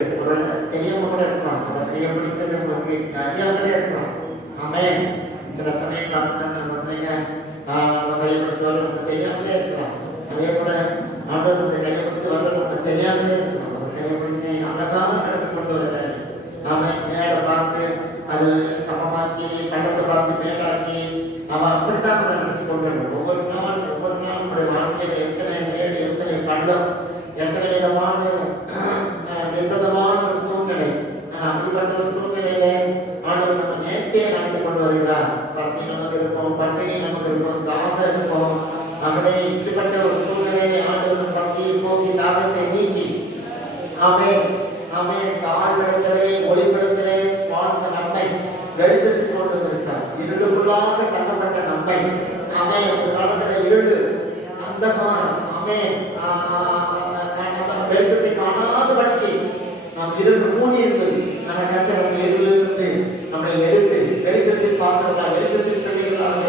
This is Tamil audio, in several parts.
ஒரு தெரியாம கூட இருக்கலாம். அவர் கையை பிடிச்சது உங்களுக்கு அறியாமலே இருக்கலாம். ஆமென். சில சமயங்கள் அப்படிதான் நம்ம வந்தீங்க, நம்ம கையை பிடிச்சி வர்றது நமக்கு தெரியாமலே இருக்கலாம். அதே போல ஆண்டவருடைய கையை பிடிச்சி வர்றது நமக்கு தெரியாமலே இருக்கலாம். அவர் கையை பிடிச்சி அழகாக நடத்தி கொண்டு வர்றாரு. அவன் மேடை பார்த்து அது சமமாக்கி, பண்டத்தை பார்த்து மேடாக்கி, அவன் அப்படித்தான் அவரை நடத்தி கொண்டு வரணும். ஒவ்வொரு நாள் நம்முடைய வாழ்க்கையில் எத்தனை மேடு, எத்தனை பண்டம், எத்தனை விதமான நிர்பந்தமான ஒரு சூழ்நிலை. அப்படிப்பட்ட ஒரு சூழ்நிலையிலே ஆண்டவர் நம்ம நேர்த்தியை நடத்தி கொண்டு வருகிறார். பசி நமக்கு இருக்கும், பண்டிகை நமக்கு இருக்கும், தாகம் இருக்கும். ஆகவே இப்படிப்பட்ட ஒரு சூழ்நிலையை ஆண்டவர் பசியை போக்கி தாகத்தை நீக்கி தாழ்விடத்திலே ஒளிப்படத்திலே வாழ்ந்த நம்மை வெளிச்சத்துக்கு கொண்டு வந்திருக்கிறார். இருளுக்குள்ளாக தள்ளப்பட்ட நம்மை ஒரு காலத்துல இருள் அந்தகாரம் வெளிச்சத்தை காணாதபடிக்கு நாம் இருள் மூடி இருந்தது. ஆனால் கர்த்தர் அந்த இருளிலிருந்து நம்மை எடுத்து வெளிச்சத்தில் பார்த்ததா வெளிச்சத்தில் பிள்ளைகளாக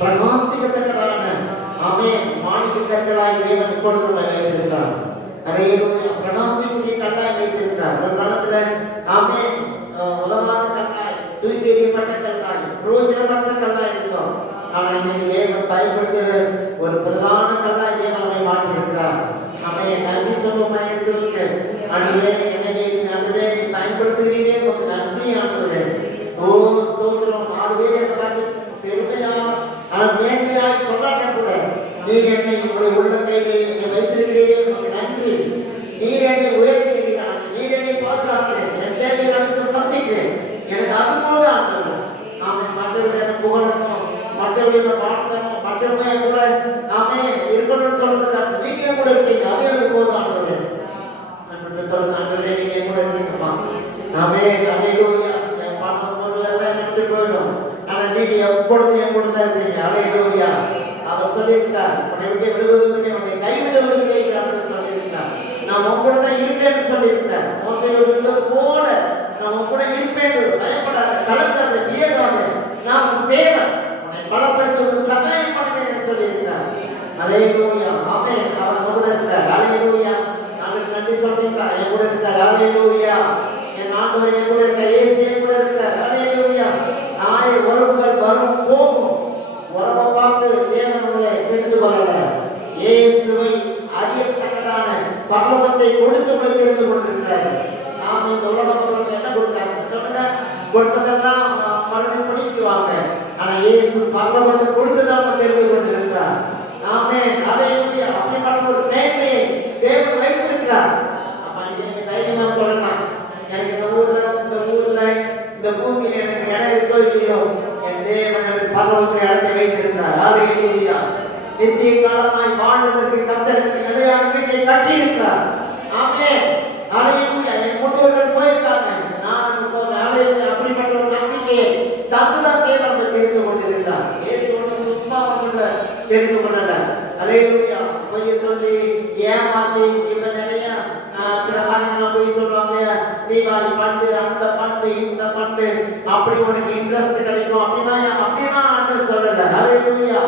பிரகாசிக்கத்தக்கதான மாணிக்க கற்களாய் தேவன் இப்பொழுது நம்மை வைத்திருக்கிறார். பிரகாசிக்குரிய கண்ணாய் வைத்திருக்கிறார். ஒரு காலத்துல உதவான கண்ணாய், தூக்கி எறியப்பட்ட கண்ணாய், பிரயோஜனமற்ற கண்ணாய் இருந்தோம். ஆனா இன்னைக்கு தேவன் பயன்படுத்துகிற ஒரு பிரதான கண்ணாய் தேவன் நம்மை மாற்றி இருக்கிறார். நன்றி சொல்லுவோம். இயேசுவுக்கு ஆண்டவரே, ஆண்டவரே நீ பயன்படுத்துகிறீரே, உங்களுக்கு நன்றி ஆண்டவரே. ஓ ஸ்தோத்திரம். 4 பேர் என்னை பார்த்து பெருமையா மேன்மையாய் சொல்லாட்டா கூட நீர் என்னை உங்களுடைய உள்ள கையிலே வைத்திருக்கிறீரே, உங்களுக்கு நன்றி. நீர் என்னை உயர்த்திருக்கிறார், நீர் என்னை பாதுகாக்கிறேன், என் தேவையை நடந்து சந்திக்கிறேன். எனக்கு அது போல ஆண்டவர் மற்றவர்கள் என்ன புகழணும், மற்றவர்கள் வாழ்த்தணும், மற்றவங்க கூட இருக்கணும்னு சொல்றதுக்காக நீங்க கூட இருக்கீங்க. அது எனக்கு போதும் ஆண்டவரே. சொல்லுங்க ஆண்டவரே, நீங்க கூட இருக்கீங்கப்பா. அல்லேலூயா. என் பணம் பொருள் எல்லாம் நின்று போயிடும், ஆனா நீங்க எப்பொழுதும் என் கூட தான் இருக்கீங்க. அல்லேலூயா. அவர் சொல்லியிருக்கார், உன்னை விட்டு விடுவதில்லை, உன்னை கைவிடுவதில்லை என்று சொல்லியிருக்கார். நான் உன் கூட தான் இருக்கேன்னு சொல்லியிருக்கார். மோசேயோடு இருந்தது போல நான் உன் கூட இருப்பேன். பயப்படாத, கலங்காத, வியகாத, நான் உன் தேவன், உன்னை பலப்படுத்த சகாயம் பண்ணுவேன் என்று சொல்லியிருக்கிறார். அல்லேலூயா. அவர் கூட இருக்கிறார். அல்லேலூயா. நான் நன்றி சொல்றீங்களா? என் கூட இருக்கார். அல்லேலூயா. என் ஆண்டவர் என் கூட இருக்க, இயேசு என் கூட இருக்கிறார். அல்லேலூயா. உறவுகள் வரும் போகும், உறவை பார்த்து தேவன் உங்களை தெரிந்து கொள்ளல, இயேசுவை அறியத்தக்கதான பரலோகத்தை கொடுத்து தெரிந்து கொண்டிருக்கிறார். நாம் இந்த உலகத்தில் என்ன கொடுத்தாங்க சொல்லுங்க? கொடுத்ததெல்லாம் மறுபடியும் முடிக்குவாங்க. ஆனா இயேசு பரலோகத்தை கொடுத்ததான் தெரிந்து கொண்டிருக்கிறார். அப்படிப்பட்ட ஒரு மேன்மையை தேவன் வைத்திருக்கிறார். நீங்க தைரியமா சொல்லலாம், எனக்கு இந்த ஊர்ல இந்த பூமியில எனக்கு இடம் இருக்கோ இல்லையோ, என் தேவன் பரலோகத்தை இடத்தை வைத்திருக்கிறார். அல்லேலூயா. நித்திய காலமாய் வாழ்வதற்கு கர்த்தர் நிலையான வீட்டை கட்டி இருக்கிறார். அல்லேலூயா. என் முன்னோர்கள் போயிருக்காங்க, நான் போவேன். அல்லேலூயா. அப்படிப்பட்ட ஒரு நம்பிக்கையை தந்துதான் தேவன் நம்ம தெரிந்து கொண்டிருக்கிறார். இயேசுவோட சும்மா அவங்கள தெரிந்து கொள்ளல. அல்லேலூயா. பொய்ய சொல்லி ஏமாத்தி இப்ப நிறைய சில காரணங்கள் போய் சொல்லுவாங்க, தீபாவளி பண்டு, அந்த பண்டு, இந்த பண்டு, அப்படி உனக்கு இன்ட்ரெஸ்ட் கிடைக்கும் அப்படின்னா ஆண்டவர் சொல்லல. அல்லேலூயா.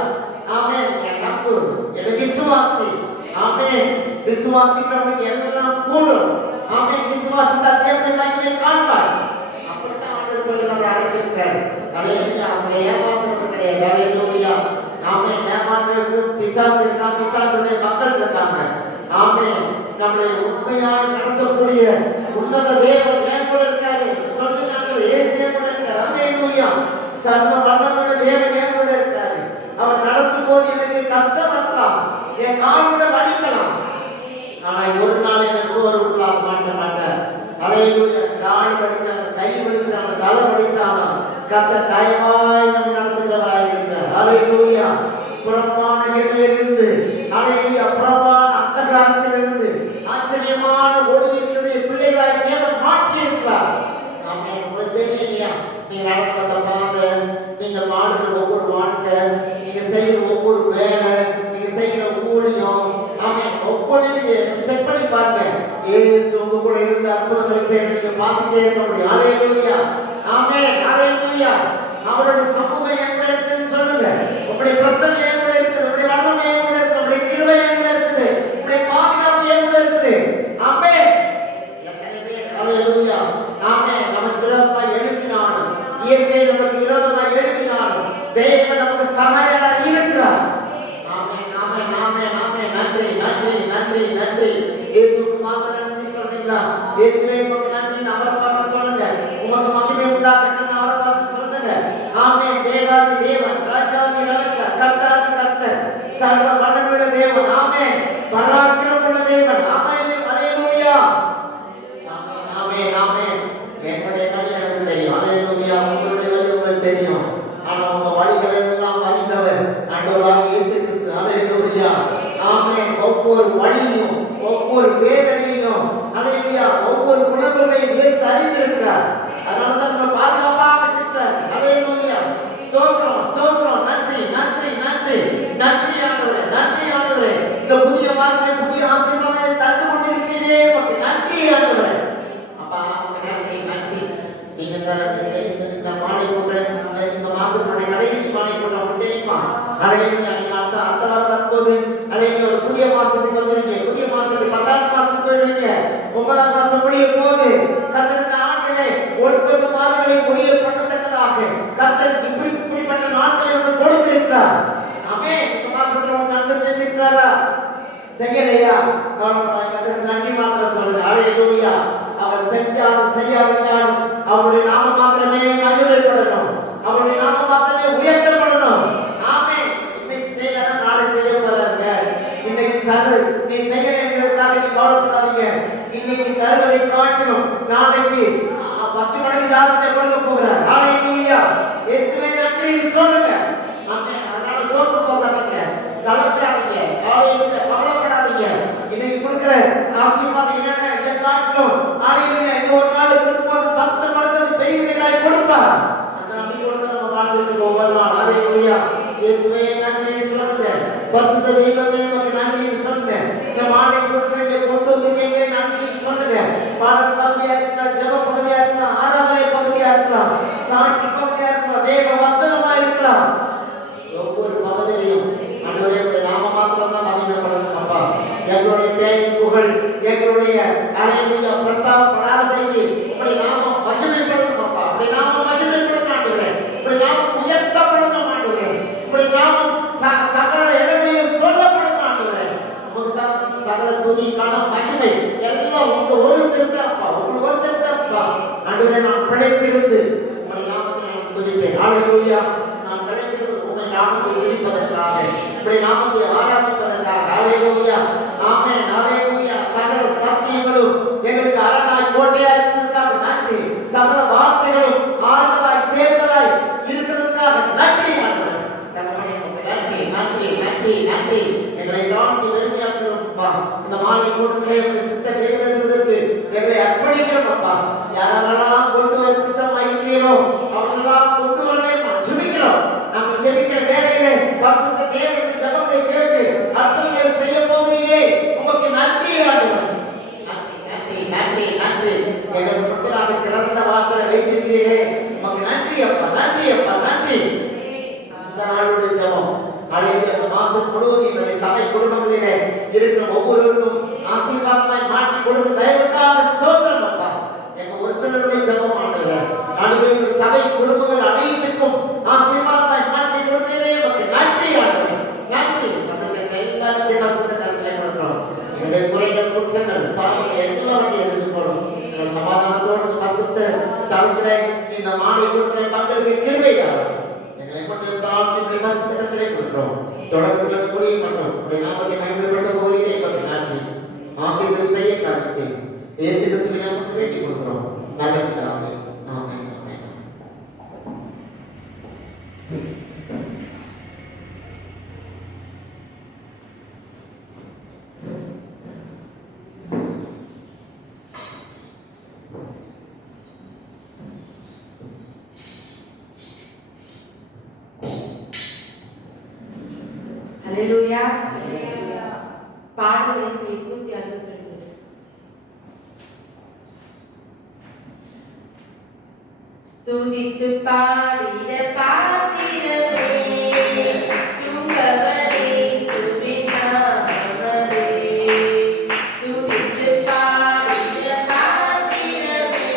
என் நம்பு, எனக்கு விசுவாசி. விசுவாசிக்கிறவனுக்கு எல்லாம் கூடும். விசுவாசித்தா தேவனை மகிமை காண்பார். அப்படித்தான் ஆண்டவர் சொல்லி நம்மளை அழைச்சிருக்காரு. அல்லேலூயா. அவங்களை ஏமாத்துறது கிடையாது. அல்லேலூயா. ஏமாற்றுறதுக்கு பிசாசு இருக்கான், பிசாசுடைய மக்கள் இருக்காங்க. நம்மளை உண்மையாய் நடத்தக்கூடிய உன்னத தேவன் என் கூட இருக்காரு. சொல்லுங்க, இயேசு என் கூட இருக்காரு. அல்லேலூயா. சர்வ வல்லமையுள்ள தேவன் என் கூட இருக்காரு. அவர் நடத்தும் போது எனக்கு கஷ்டம் வரலாம், என் கால்விட வலிக்கலாம், ஆனா ஒரு நாள் என்ன சோறு விடலாம் மாட்டார். அல்லேலூயா. கால் வலிச்சாங்க, கை வலிச்சாங்க, தலை வலிச்சாங்க, கர்த்தர் தயவாய் நம்ம நடத்துகிறவராய் இருக்கிறார். அல்லேலூயா. புறம்பான இருளிலிருந்து, அல்லேலூயா, புறம்பான அந்தகாரத்திலிருந்து ஆச்சரியமான ஒளியினுடைய பிள்ளைகளாய் தேவன் மாற்றி இருக்கிறார். உங்களுக்கு தெரியலையா? நீங்க நடந்த பாதை, நீங்க வாழ்கிற ஒவ்வொரு வாழ்க்கை, நீங்க செய்யற ஒவ்வொரு வேலை, நீங்க செய்யற ஊழியம், ஒவ்வொன்றையும் செக் பண்ணி பாருங்க. இயேசு உங்க கூட இருந்த அற்புதங்களை செய்யறதுக்கு பார்த்துட்டே இருக்க முடியும். அல்லேலூயா. அல்லேலூயா. அவருடைய சமூகம் என் கூட இருக்குன்னு சொல்லுங்க. உங்களுடைய பிரசன்னம் என் கூட இருக்குது, உங்களுடைய வல்லமை என் கூட இருக்குது, உங்களுடைய கிருபை என் கூட இருக்குது, உங்களுடைய பாதுகாப்பு என் கூட இருக்குது. ஹalleluya. ஆமென். நமக்கு விரோதமாய் எழுப்பினாலும் இயற்கை நமக்கு விரோதமாய் எழுப்பினாலும் தேவன் நமக்கு சகாயராக இருக்கிறார். ஆமென் ஆமென் ஆமென் ஆமென். நன்றி நன்றி நன்றி நன்றி. இயேசுவுக்கு மாத்திரம் நன்றி சொல்றீங்களா? இயேசுவே உமக்கு நன்றி அவரை பார்த்து சொல்லுங்க. உமக்கு மகிமை உண்டாகட்டும் அவரை பார்த்து சொல்லுங்க. ஆமென். தேவாதி தேவன், ராஜாதி ராஜா, கர்த்தாதி கர்த்தர், சர்வ வல்லமையுள்ள தேவன். ஆமென். பராக்கிரமமுள்ள தேவன். ஆமென். ஹalleluya. ஆமென் ஆமென் ஆமென். என்னுடைய வழி எனக்கு தெரியும். ஹalleluya. உங்களுடைய வழி உங்களுக்கு தெரியும். ஆனா உங்க வழிகள் எல்லாம் அறிந்தவர் ஆண்டவராகிய இயேசு கிறிஸ்து. ஹalleluya. ஆமென். ஒவ்வொரு வழியும் ஒவ்வொரு வேதனையும் ஹalleluya ஒவ்வொரு குணங்களையும் இயேசு அறிந்திருக்கிறார். அதனால தான் நம்ம பாதுகாப்பாக வச்சிருக்கிறார். ஹalleluya. ஸ்தோத்திரம் ஸ்தோத்திரம். நன்றி நன்றி நன்றி நன்றி ஆண்டவரே நன்றி ஆண்டவரே. இந்த புதிய வார்த்தை புதிய ஆசீர்வாதங்களை தந்து கொண்டிருக்கிறீரே உமக்கு நன்றி ஆண்டவரே. அப்பா நன்றி நன்றி. நீங்க இந்த மாலை கூட இந்த மாசத்துடைய கடைசி மாலை கூட உங்களுக்கு தெரியுமா? ஹalleluya. நீங்க அடுத்த வாரம் வரும்போது ஹalleluya ஒரு புதிய மாசத்துக்கு வந்துருவீங்க. புதிய மாசத்துக்கு 10ஆம் மாசத்துக்கு போயிடுவீங்க. 9ஆம் மாசம் முடியும் போது கர்த்தர் இந்த ஆண்டிலே 9 மாதங்களை முடிய பண்ணத்தக்கதாக கர்த்தர் இப்படிப்பட்ட நாட்களை உங்களுக்கு கொடுத்திருக்கிறார். ஆமென். இந்த மாசத்துல உங்களுக்கு நன்மை செஞ்சிருக்கிறாரா? செய்யலையா? கவலைப்படாதீங்க. நன்றி மாத்திரம் சொல்லுங்க. ஹalleluya. அவர் செஞ்சாலும் செய்யாவிட்டாலும் அவருடைய நாமம் மாத்திரமே மகிமைப்படணும். அவருடைய நாமம் மாத்திரமே உயர்த்தப்படணும். ஆமென். இன்னைக்கு செய்யலன்னா நாளை செய்ய போறாங்க. இன்னைக்கு நீ செய்யலைங்கிறதுக்காக நீ கவலைப்படாதீங்க. இன்னைக்கு தருவதை காட்டணும். நாளைக்கு 10 மடங்கு ஜாஸ்தியா கொடுக்க போகிறார். ஹalleluya. இயேசுவே நன்றி சொல்லுங்க. ஆமென். அதனால சோர்ந்து போகாதீங்க, கலங்காதீங்க, ஹalleluya கவலைப்படாதீங்க. இன்னைக்கு கொடுக்கிற ஆசீர்வாதம் என்னன்னா இதை காட்டணும். ஹalleluya இந்த ஒரு நாள் கொடுக்கும்போது 10 மடங்கு பெரியவர்களாய் கொடுப்பார். அந்த நம்பிக்கையோட நம்ம வாழ்ந்துட்டு ஒவ்வொரு நாள். ஹalleluya. இயேசுவே நன்றி சொல்லுங்க. பரிசுத்த தெய்வமே உமக்கு நன்றி சொல்லுங்க. இந்த மாலை கொடுக்கிறீங்க கொண்டு வந்திருக்கீங்க நன்றி சொல்லுங்க. பாடல் பகுதியா இருக்கலாம், ஜெப பகுதியா இருக்கலாம், ஆராதனை பகுதியா இருக்கலாம், சாட்சி பகுதியா இருக்கலாம், தேவ வசனமா இருக்கலாம். ஒவ்வொரு பகுதியிலும் ஆண்டவரே உம்முடைய நாம மாத்திரம் தான் மகிமைப்படணும் அப்பா. எங்களுடைய பேர் புகழ் எங்களுடைய ஹalleluya பிரஸ்தாபப்படாதபடிக்கு உம்முடைய நாமம் மகிமைப்படணும் அப்பா. உம்முடைய நாமம் மகிமைப்படணும் ஆண்டவரே. உம்முடைய நாமம் உயர்த்தப்படணும் ஆண்டவரே. உம்முடைய நாமம் சகல இடங்களிலும் சொல்லப்படணும் ஆண்டவரே. உமக்கு தான் சகல துதி கனம் மகிமை எல்லாம் உங்க ஒருத்தர் தான் அப்பா. உங்களுக்கு ஒருத்தர் தான் அப்பா. ஆண்டவரே நான் பிழைத்திருந்து உம்முடைய நாமத்தை நான் துதிப்பேன். ஹalleluya. நான் பிழைத்திருந்து உம்முடைய நாமத்தை துதிப்பதற்காக உம்முடைய நாமத்தை ஆராதிப்பதற்காக. ஹalleluya. ஆமென். ஹalleluya. சகல சத்தியங்களும் எங்களுக்கு அரணாய் கோட்டையா இருக்கிறதுக்காக நன்றி. சகல வார்த்தைகளும் ஆறுதலாய் தேர்தலாய் இருக்கிறதுக்காக நன்றி ஆண்டவரே. தகப்பனே உமக்கு நன்றி நன்றி நன்றி நன்றி. எங்களை தாண்டி வெறுமையாக்குறோம் அப்பா. இந்த மாலை கூட்டத்திலே உங்க சித்தம் நிறைவேறுவதற்கு எங்களை அர்ப்பணிக்கிறோம் அப்பா. யாரெல்லாம் கொண்டு வர சித்தமாய் இருக்கிறீரோ அவர்களெல்லாம் கொண்டு வர வேண்டும் ஜெபிக்கிறோம். நம்ம ஜெபிக்கிற வேளையிலே பரிசுத்த தேவனுடைய ஜெபங்களை கேட்டு அற்புதங்களை செய்ய போகிறீரே உமக்கு நன்றி ஆண்டவரே. நன்றி நன்றி நன்றி. எங்களுக்கு முன்பதாக திறந்த வாசலை வைத்திருக்கிறீரே உமக்கு நன்றி அப்பா நன்றி அப்பா நன்றி. இந்த நாளுடைய ஜெபம் ஹalleluya இந்த மாசம் முழுவதும் எங்களுடைய சபை குடும்பங்களிலே இருக்கிற ஒவ்வொருவருக்கும் ஆசீர்வாதமாய் மாற்றி கொடுக்கிற தயவுக்காக ஸ்தோத்திரம் அப்பா. எங்க ஒரு சிலருடைய ஜெபம் ஆண்டவரே ஆண்டவரே சபை குடும்பங்கள் அனைத்துக்கும் ஆசீர்வாதமாய் மாற்றி கொடுக்கிறீரே உமக்கு நன்றி ஆண்டவரே நன்றி. அதற்கு எல்லாருக்கும் பரிசுத்த கரத்திலே கொடுக்கிறோம். எங்களுடைய குறைகள் குற்றங்கள் பாவங்கள் எல்லாவற்றையும் எடுத்துக்கொள்ளும். எங்கள் சமாதானத்தோடு பரிசுத்த ஸ்தலத்திலே இந்த மாலை கொடுக்கிற மக்களுக்கு கிருபையாக எங்களை மட்டும் தாழ்த்தி பரிசுத்த கரத்திலே கொடுக்கிறோம். தொடக்கத்தில் கூடிய மட்டும் உடைய நாமத்தை மகிமைப்படுத்த போகிறீரே உமக்கு நன்றி. ஆசீர்வாதம் பெரிய காரியம் செய்யும். இயேசு கிறிஸ்துவின் நாமத்தில் வேண்டிக் கொடுக்கிறோம். நல்ல பிதாவே. ஆமென் ஆமென். ஹalleluya. பாடல் எண் 862. துதித்து பாடிட பாத்திரமே துங்கவரே சுவிநாமரே. துதித்து பாடிட பாத்திரமே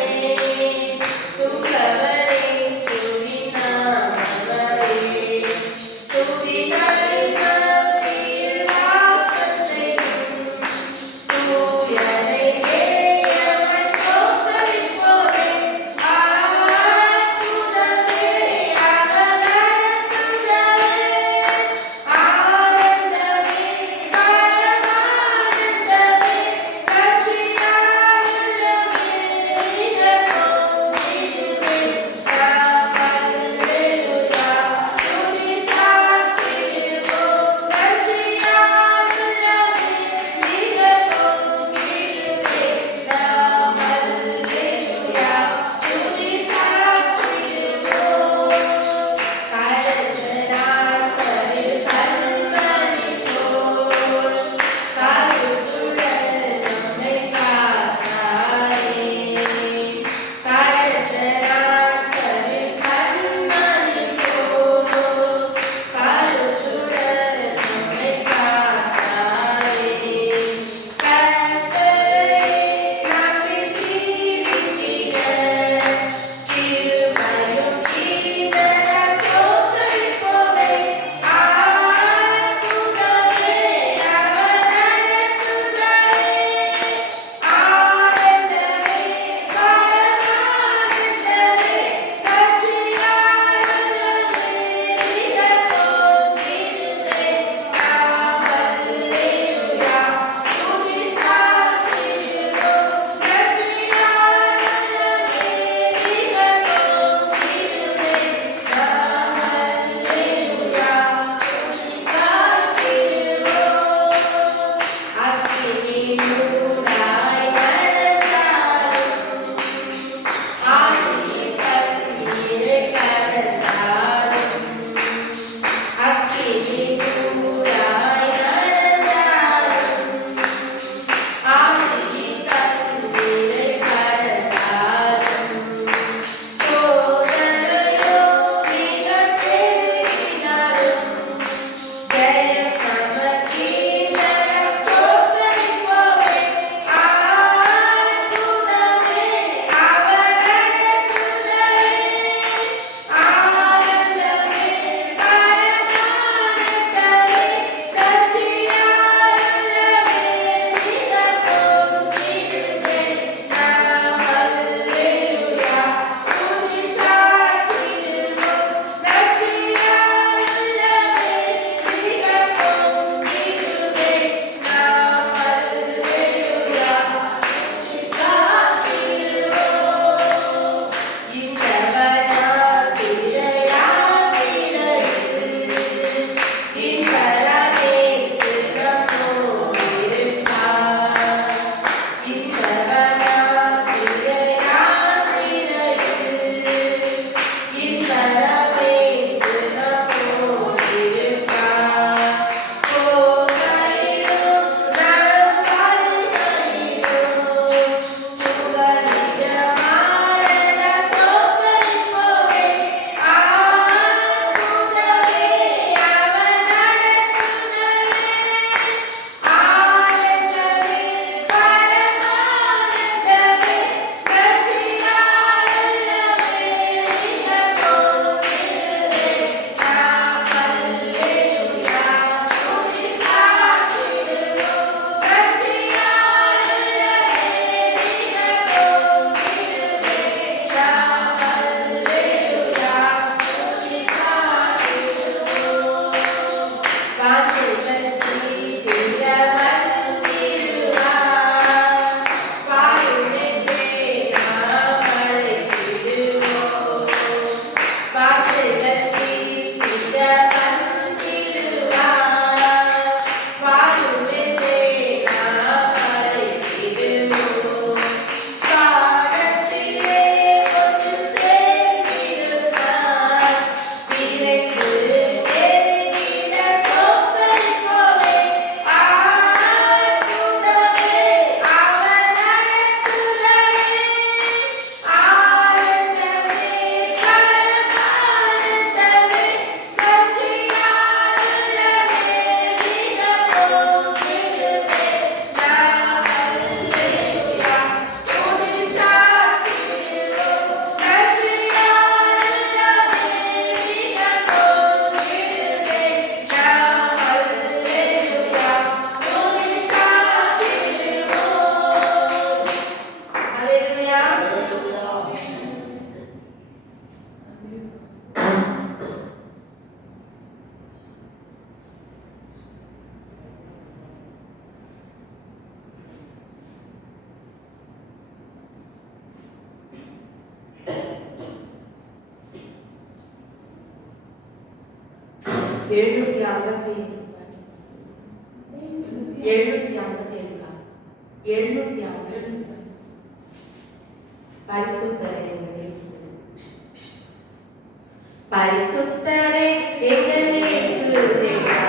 பரிசுத்தரே எங்கள் இயேசு தேவா,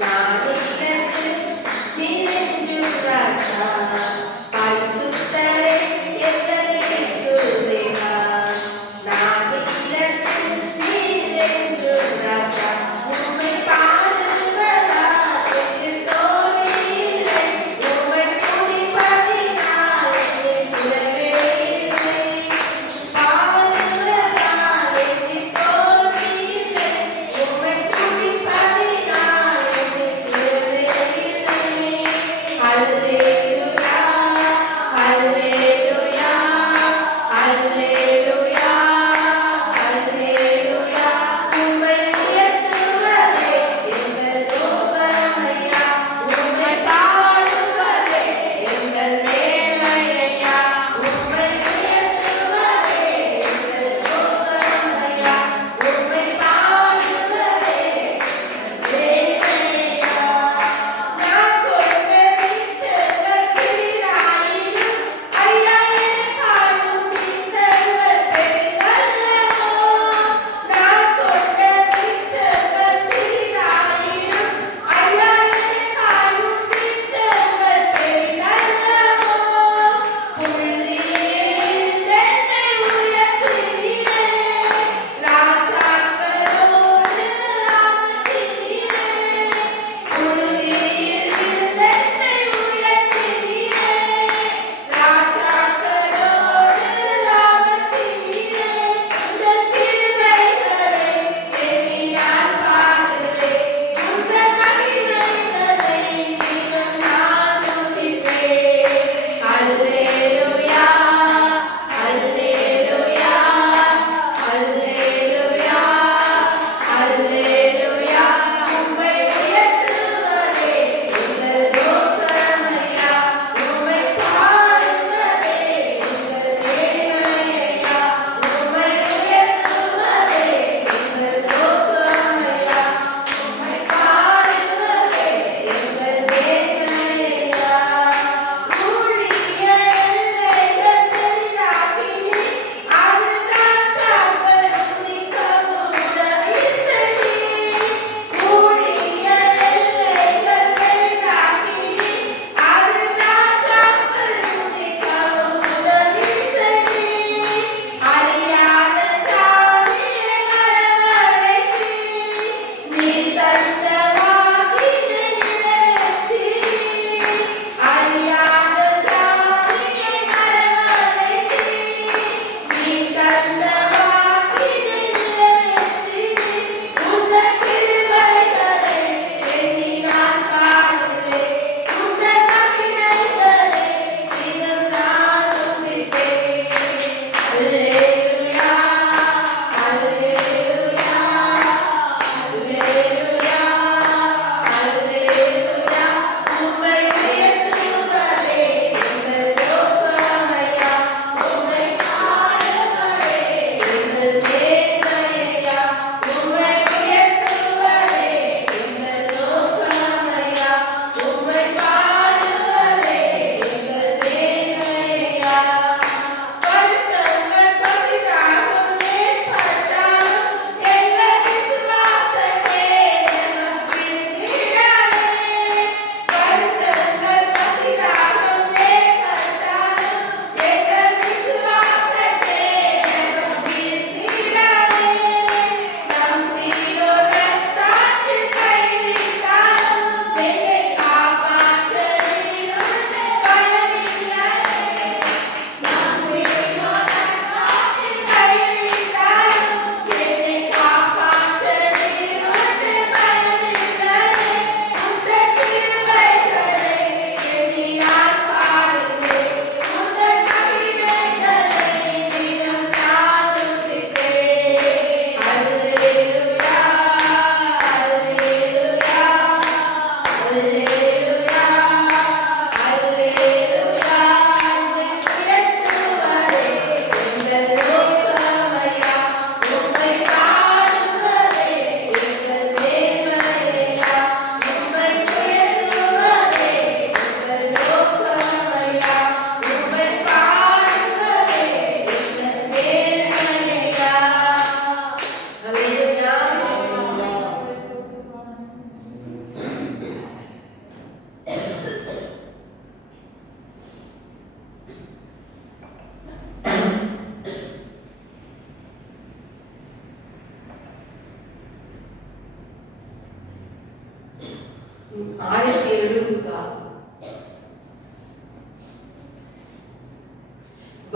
நாடினத்து நீரென்றும் ராஜா. பரிசுத்தரே எங்கள் இயேசு தேவா, நாடினத்து நீரென்றும் ராஜா. உம்மை பாடுவதா என்று தோணில்லை, உம்மை துதிப்பதினால் என்னை குறைவே இல்லை. பாடுவதா என்று தோணில்லை,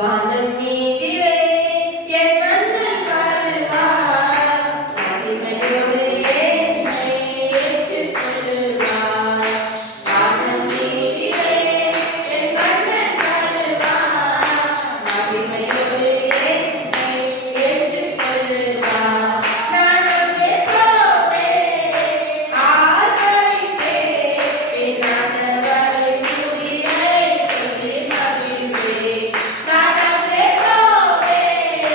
வானம் மீதிலே என் மன்னன் வருவார் மகிமையோடு என்னை ஏற்றுக்கொள்வார் வானம் மீதிலே என் மன்னன் வருவார் மகிமையோடு என்னை ஏற்றுக்கொள்வார் நான் அங்கே போவேன் ஆர்ப்பரிப்பேன் என் ஆண்டவரை துதியை சொல்லி மகிழ்வேன் நான் அங்கே போவேன்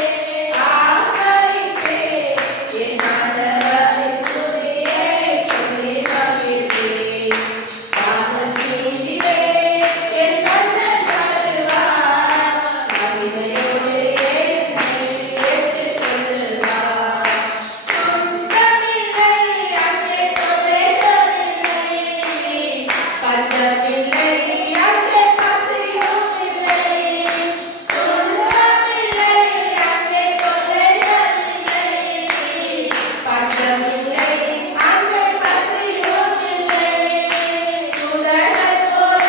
ஆர்ப்பரிப்பேன் என் ஆண்டவரை துதியை சொல்லி மகிழ்வேன் வானம் மீதிலே என் மன்னன் வருவார் மகிமையோடு என்னை ஏற்றுக்கொள்வார் துன்பமில்லை அங்கே தொல்லைகளில்லை பஞ்சமில்லை அங்கே பசியும் இல்லை துன்பமில்லை அங்கே தொல்லைகளில்லை பஞ்சமில்லை அங்கே பசியும் இல்லை தூதர்கள் போல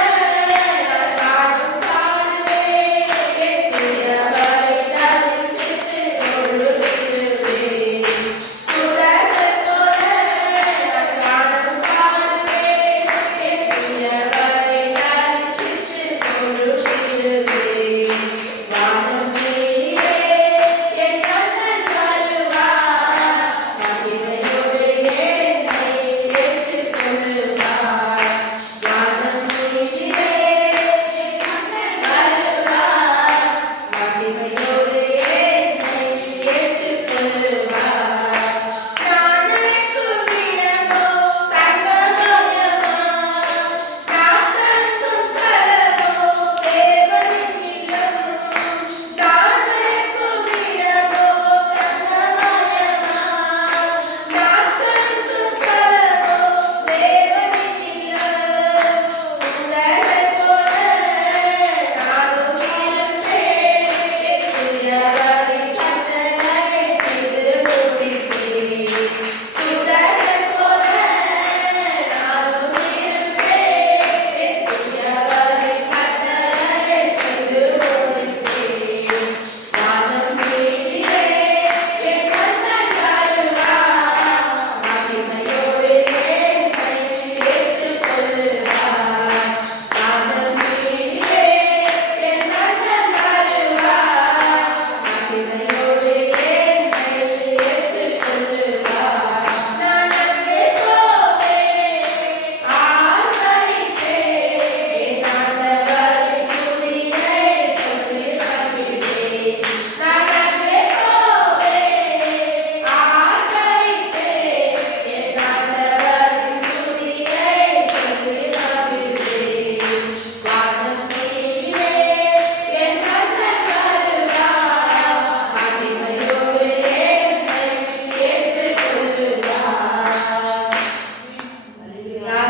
நான் பாடும் பாடுவேன் என் துயரை தரிசித்து ஒழுகுவேன் தூதர்கள் போல நான் பாடும் பாடுவேன் என் துயரை தரிசித்து ஒழுகுவேன் வானம் மீதிலே என் மன்னன் வருவார் மகிமையோடு என்னை ஏற்றுக்கொள்வார் வானம் மீதிலே என் மன்னன் வருவார் மகிமையோடு என்னை ஏற்றுக்கொள்வார் நான் நினைக்கும் இடமோ தங்கமயமா நாட்டெங்கும் பரவோ தேவனின் இல்லம் நான் நினைக்கும் இடமோ தங்கமயமா நாட்டெங்கும் பரவோ தேவனின் இல்லம் உலகை போல நானும் இருப்பேன் துயரை கட்டளை செய்து முடிப்பேன் உலகை போல நானும் இருப்பேன் துயரை கட்டளை செய்து முடிப்பேன் வானம் மீதிலே என் மன்னன் வருவார் மகிமையோடு என்னை ஏற்றுக்கொள்வார் வானம் மீதிலே என் மன்னன் வருவார் மகிமையோடு என்னை ஏற்றுக்கொள்வார் நான் அங்கே போவேன் ஆர்ப்பரிப்பேன் என் ஆண்டவரை துதியை சொல்லி மகிழ்வேன் நான் அங்கே போவேன் ஆர்ப்பரிப்பேன் என் ஆண்டவரை துதியை சொல்லி மகிழ்வேன் வானம் மீதிலே என் மன்னன் வருவார் மகிமையோடு என்னை ஏற்றுக்கொள்வார். அல்லேலூயா.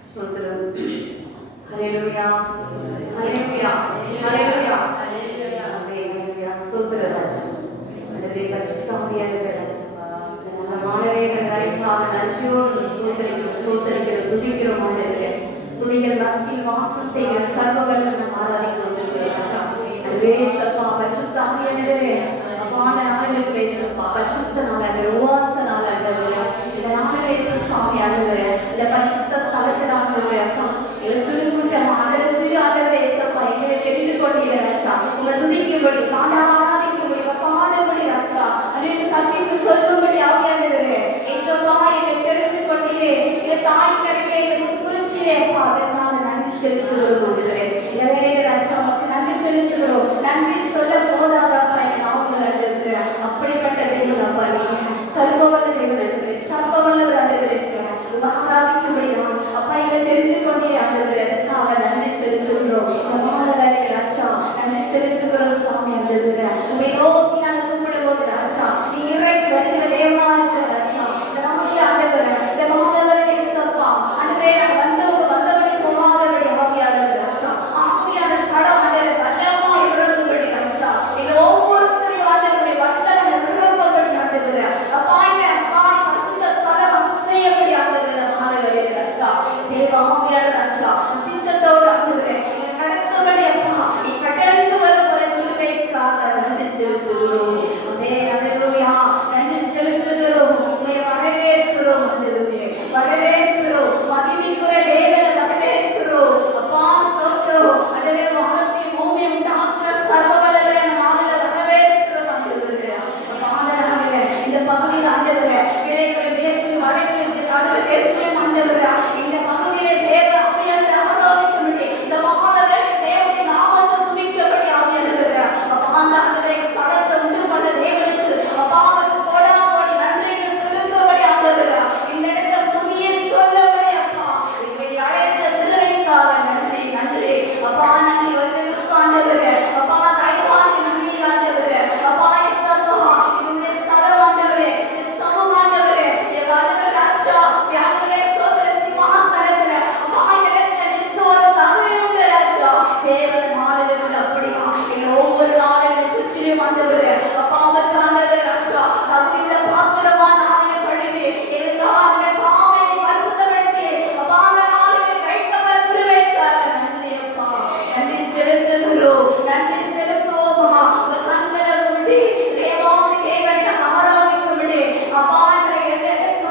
ஸ்தோத்திரம். ஹல்லேலூயா. ஹல்லேலூயா. ஹல்லேலூயா. ஆமென். ஹல்லேலூயா. ஸ்தோத்திரம் ராஜா. ஆண்டவரே பரிசுத்த ஆவியானவரே ராஜா. இந்த நல்ல மாணவர்கள் வரைக்காக நன்றியோடு ஸ்தோத்திரிக்கிறோம், துதிக்கிறோம் ஆண்டவரே. துதிகள் மத்தியில் வாசம் செய்கிற சர்வ வல்லமை ஆராதிக்க வந்திருக்கிறோம் ராஜா. ஆண்டவரே சப்பா பரிசுத்த ஆவியானவரே அப்பான நாளில் பேசுறப்பா பரிசுத்த நாளாக உவாச நாளாக இந்த நாளிலே சாமி ஆண்டவரே இந்த பரிசுத்த ஸ்தலத்தில் ஆண்டவரே அப்பா சிறு கூட்டம் ஆண்டவரே சிறு ஆண்டவரே சப்பா எங்களை தெரிந்து கொண்டீங்க ராஜா உங்க துதிக்கும்படி ஆராதிக்கும்படி பாடும்படி ராஜா அன்றைய சத்தியத்தை சொல்லும்படி ஆவியானவரே ஏசப்பா எங்களை தெரிந்து கொண்டீரே இந்த தாய் கருவிலே எங்களை குறிச்சிலே அப்பா அதற்காக நன்றி செலுத்துகிறோம் ஆண்டவரே இந்த வேலையில ராஜா உமக்கு நன்றி செலுத்துகிறோம் நன்றி சொல்ல போதாதப்பா என் ஆவியில் ஆண்டவரே அப்படிப்பட்ட தெய்வம் அப்பா நீங்க சர்வவல்ல தேவன் ஆண்டவரே சர்வவல்லவர் ஆண்டவரே ஆராதிக்கும்படி அப்பா எங்களை தெரிந்து கொண்டே ஆண்டவரே பகுதியில் ஆண்டவரே கிழக்கிலும் மேற்கிலும் வடக்கிலும் தெற்கிலும் ஆண்டவரே இந்த பகுதியிலே தேவ ஆவியானவரை ஆராதிக்கும்படி இந்த மாதவரை தேவனுடைய நாமத்தை துதிக்கும்படி ஆவியானவரே அப்பா அந்த ஆண்டவரை சடத்தை உண்டு பண்ண தேவனுக்கு அப்பாவுக்கு கோடானோடி நன்றிகளை செலுத்தும்படி ஆண்டவரே இந்த இடத்துல புதிய சொல்லபடி அப்பா எங்களை அழைத்த திருவைக்காக நன்றி நன்றி அப்பா நன்றி வந்து ஆண்டவரே அப்பா தயவானி நன்றி ஆண்டவரே அப்பா இயேசுப்பா இதுடைய ஸ்தலம் ஆண்டவரே இந்த சமூகம் ஆண்டவரே என் ஆண்டவரே ராஜா ஆண்டவரே சோதர சிம்மாசனத்துல அப்பா இந்த இடத்துல நிற்க ஒரு தகுதி உண்டு ராஜா தேவன் மாலையில அப்படியா எங்களை ஒவ்வொரு நாளும் சுற்றிலும் ஆண்டவரே அப்பா உங்க ஆண்டவரே ராஜா தகுதியில பாத்திரமா நாளில கழுவி எங்களுக்காக தாமே பரிசுத்தப்படுத்தி அப்பா அந்த நாளில் வைத்தவர் திருவைக்காக நன்றி அப்பா நன்றி செலுத்துகிறோம் நன்றி செலுத்துவோமா உங்க கண்களை மூடி தேவாதி தேவனை நாம் ஆராதிக்கும்படி அப்பா எங்களுக்கு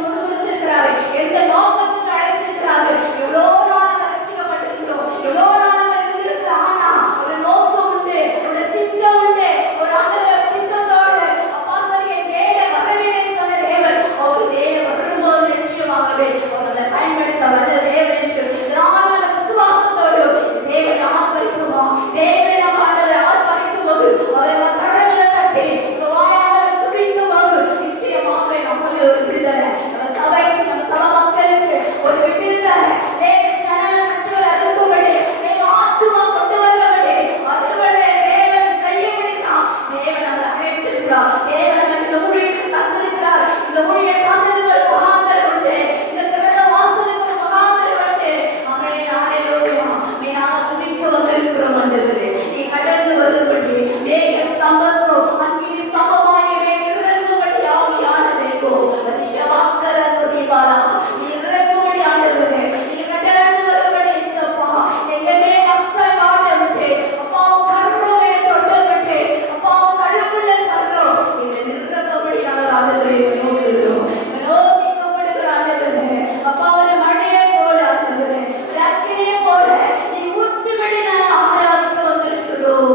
முன்குறிச்சிருக்கிறாரு எந்த நோக்கத்துக்கு அழைச்சிருக்கிறாரு எவ்வளோ நாள் நம்ம ரட்சிக்கப்பட்டிருக்கிறோம் எவ்வளோ நாள் நம்ம இருந்திருக்கிறோம் ஆனா ஒரு நோக்கம் உண்டு ஒரு சித்தம் உண்டு ஒரு ஆண்டவர் சித்தத்தோடு அப்பா சொல்லி என் மேலே வரவில்லை சொன்ன தேவன் அவர் மேலே வரும்போது நிச்சயமாகவே அவர்களை பயன்படுத்த வல்ல தேவன் என்று இதனால் நம்ம விசுவாசத்தோடு தேவனை ஆர்ப்பரிக்குமா தேவனை நம்ம ஆண்டவரை ஆர்ப்பரிக்கும் போது அவரை நம்ம கரங்களை தட்டி உங்க வாயாண்டவர் துதிக்கும் போது நிச்சயமாக நம்மளே ஒரு விடுதலை நம்ம சபைக்கு நம்ம சபை மக்களுக்கு ஒரு விடுதலை தேவ சனலை கட்டுவர் அறுக்கும்படி தேவ ஆத்துமா கொண்டு வரபடி அறுவடை தேவன் செய்யப்படிதான் தேவன் நம்மளை அழைச்சிருக்கிறார் தேவன் நம்ம இந்த ஊழியத்தை தந்திருக்கிறார் இந்த ஊழியை தந்ததுக்கு ஒரு மகாந்தரம் உண்டு இந்த திறந்த வாசலுக்கு ஒரு மகாந்தரம் உண்டு அமே நாளேலூயா நீ நாங்கள் துதிக்க வந்திருக்கிறோம் ஆண்டவரே நீ கடந்து வரும்படி மேக ஸ்தம்பத்தோ அக்கினி ஸ்தம்பமாய் மேல் இறங்கும்படி ஆவியான தேவோ ரிஷவாக்கரதுரி பாலா நீ இறங்கும்படி ஆண்டவரே நீ கடந்து வரும்படி இயேசுப்பா எங்க மேல் அசைவாடவிட்டு அப்பா கருவே தொட்டவிட்டு அப்பா கழுவுல கரு எங்களை நிறுத்தபடி நாங்கள் ஆண்டவரே நோக்குகிறோம் நோக்கிக்கப்படுகிற ஆண்டவரே அப்பா ஒரு மழையை போல ஆண்டவரே அக்கினியை போல நீ ஊற்றும்படி நாங்கள் ஆராதிக்க வந்திருக்கிறோம்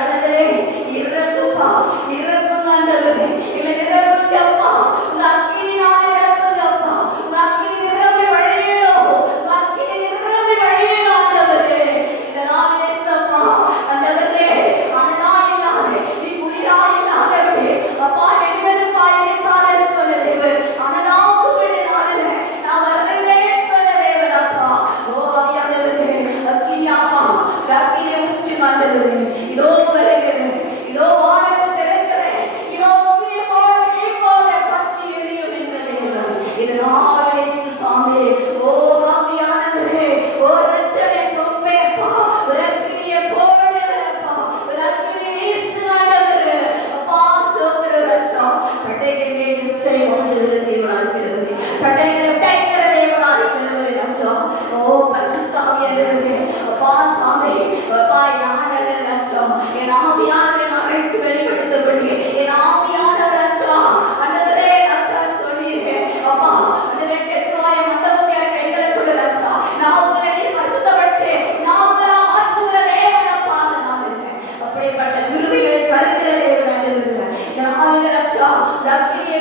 ஆண்டவரே இறங்குப்பா இறங்குங்க ஆண்டவரே இல்லை நிரப்புங்க அப்பா உங்க அக்கினினால நிரப்புங்க அப்பா உங்க அக்கினி நிரம்பி வழியணும் உங்க அக்கினி நிரம்பி வழியணும் ஆண்டவரே இந்த நாளிலே சப்பா ஆண்டவரே அனலா இல்லாத நீ குளிரா இல்லாதபடி அப்பா வெதுவெதுப்பாய் இருக்காதே சொன்ன தேவன் அனலாக்கும்படி நாளிலே நான் வரவே சொன்ன தேவன் அப்பா ஓ ஆவியானவரே அக்கினி அப்பா அக்கினியை உச்சி ஆண்டவரே இதோ வருகிறேன் இதோ வானத்தை திறக்கிறேன் இதோ அக்கினி போல பற்றி எரியும் என்ற தேவன் இதனால் இயேசு தாமே ஓ ஆவியானவரே ஓ ரட்சகரே கொம்பேப்பா ஒரு அக்கினியை போடுறப்பா ஒரு அக்கினி வீசு ஆண்டவரே அப்பா சோதர ரட்சா கட்டைகளை மேல் செய்வாண்டுகிற தேவனாக இருக்கிறது கட்டைகளை உடைக்கிற தேவனாக இருக்கிறது ரட்சா ஓ பரிசுத்த ஆவியானவரே அப்பா சாமி அப்பா நான் அல்ல ரட்சா என் ஆவியானவரை மறைத்து வெளிப்படுத்தபடி என் ஆவியானவர் ரட்சா ஆண்டவரே ரட்சா சொன்னீரே அப்பா ஆண்டவரே கெத்துவாய மத்தவங்க கைகளை கொடு ரட்சா நான் உங்களை நீ பரிசுத்தப்படுத்தி நான் உங்களை மாற்றுகிற தேவன் அப்பா நான் இல்லை அப்படிப்பட்ட கிருபைகளை தருகிற தேவன் ஆண்டவரே என் ஆவிய ரட்சா அக்கினியை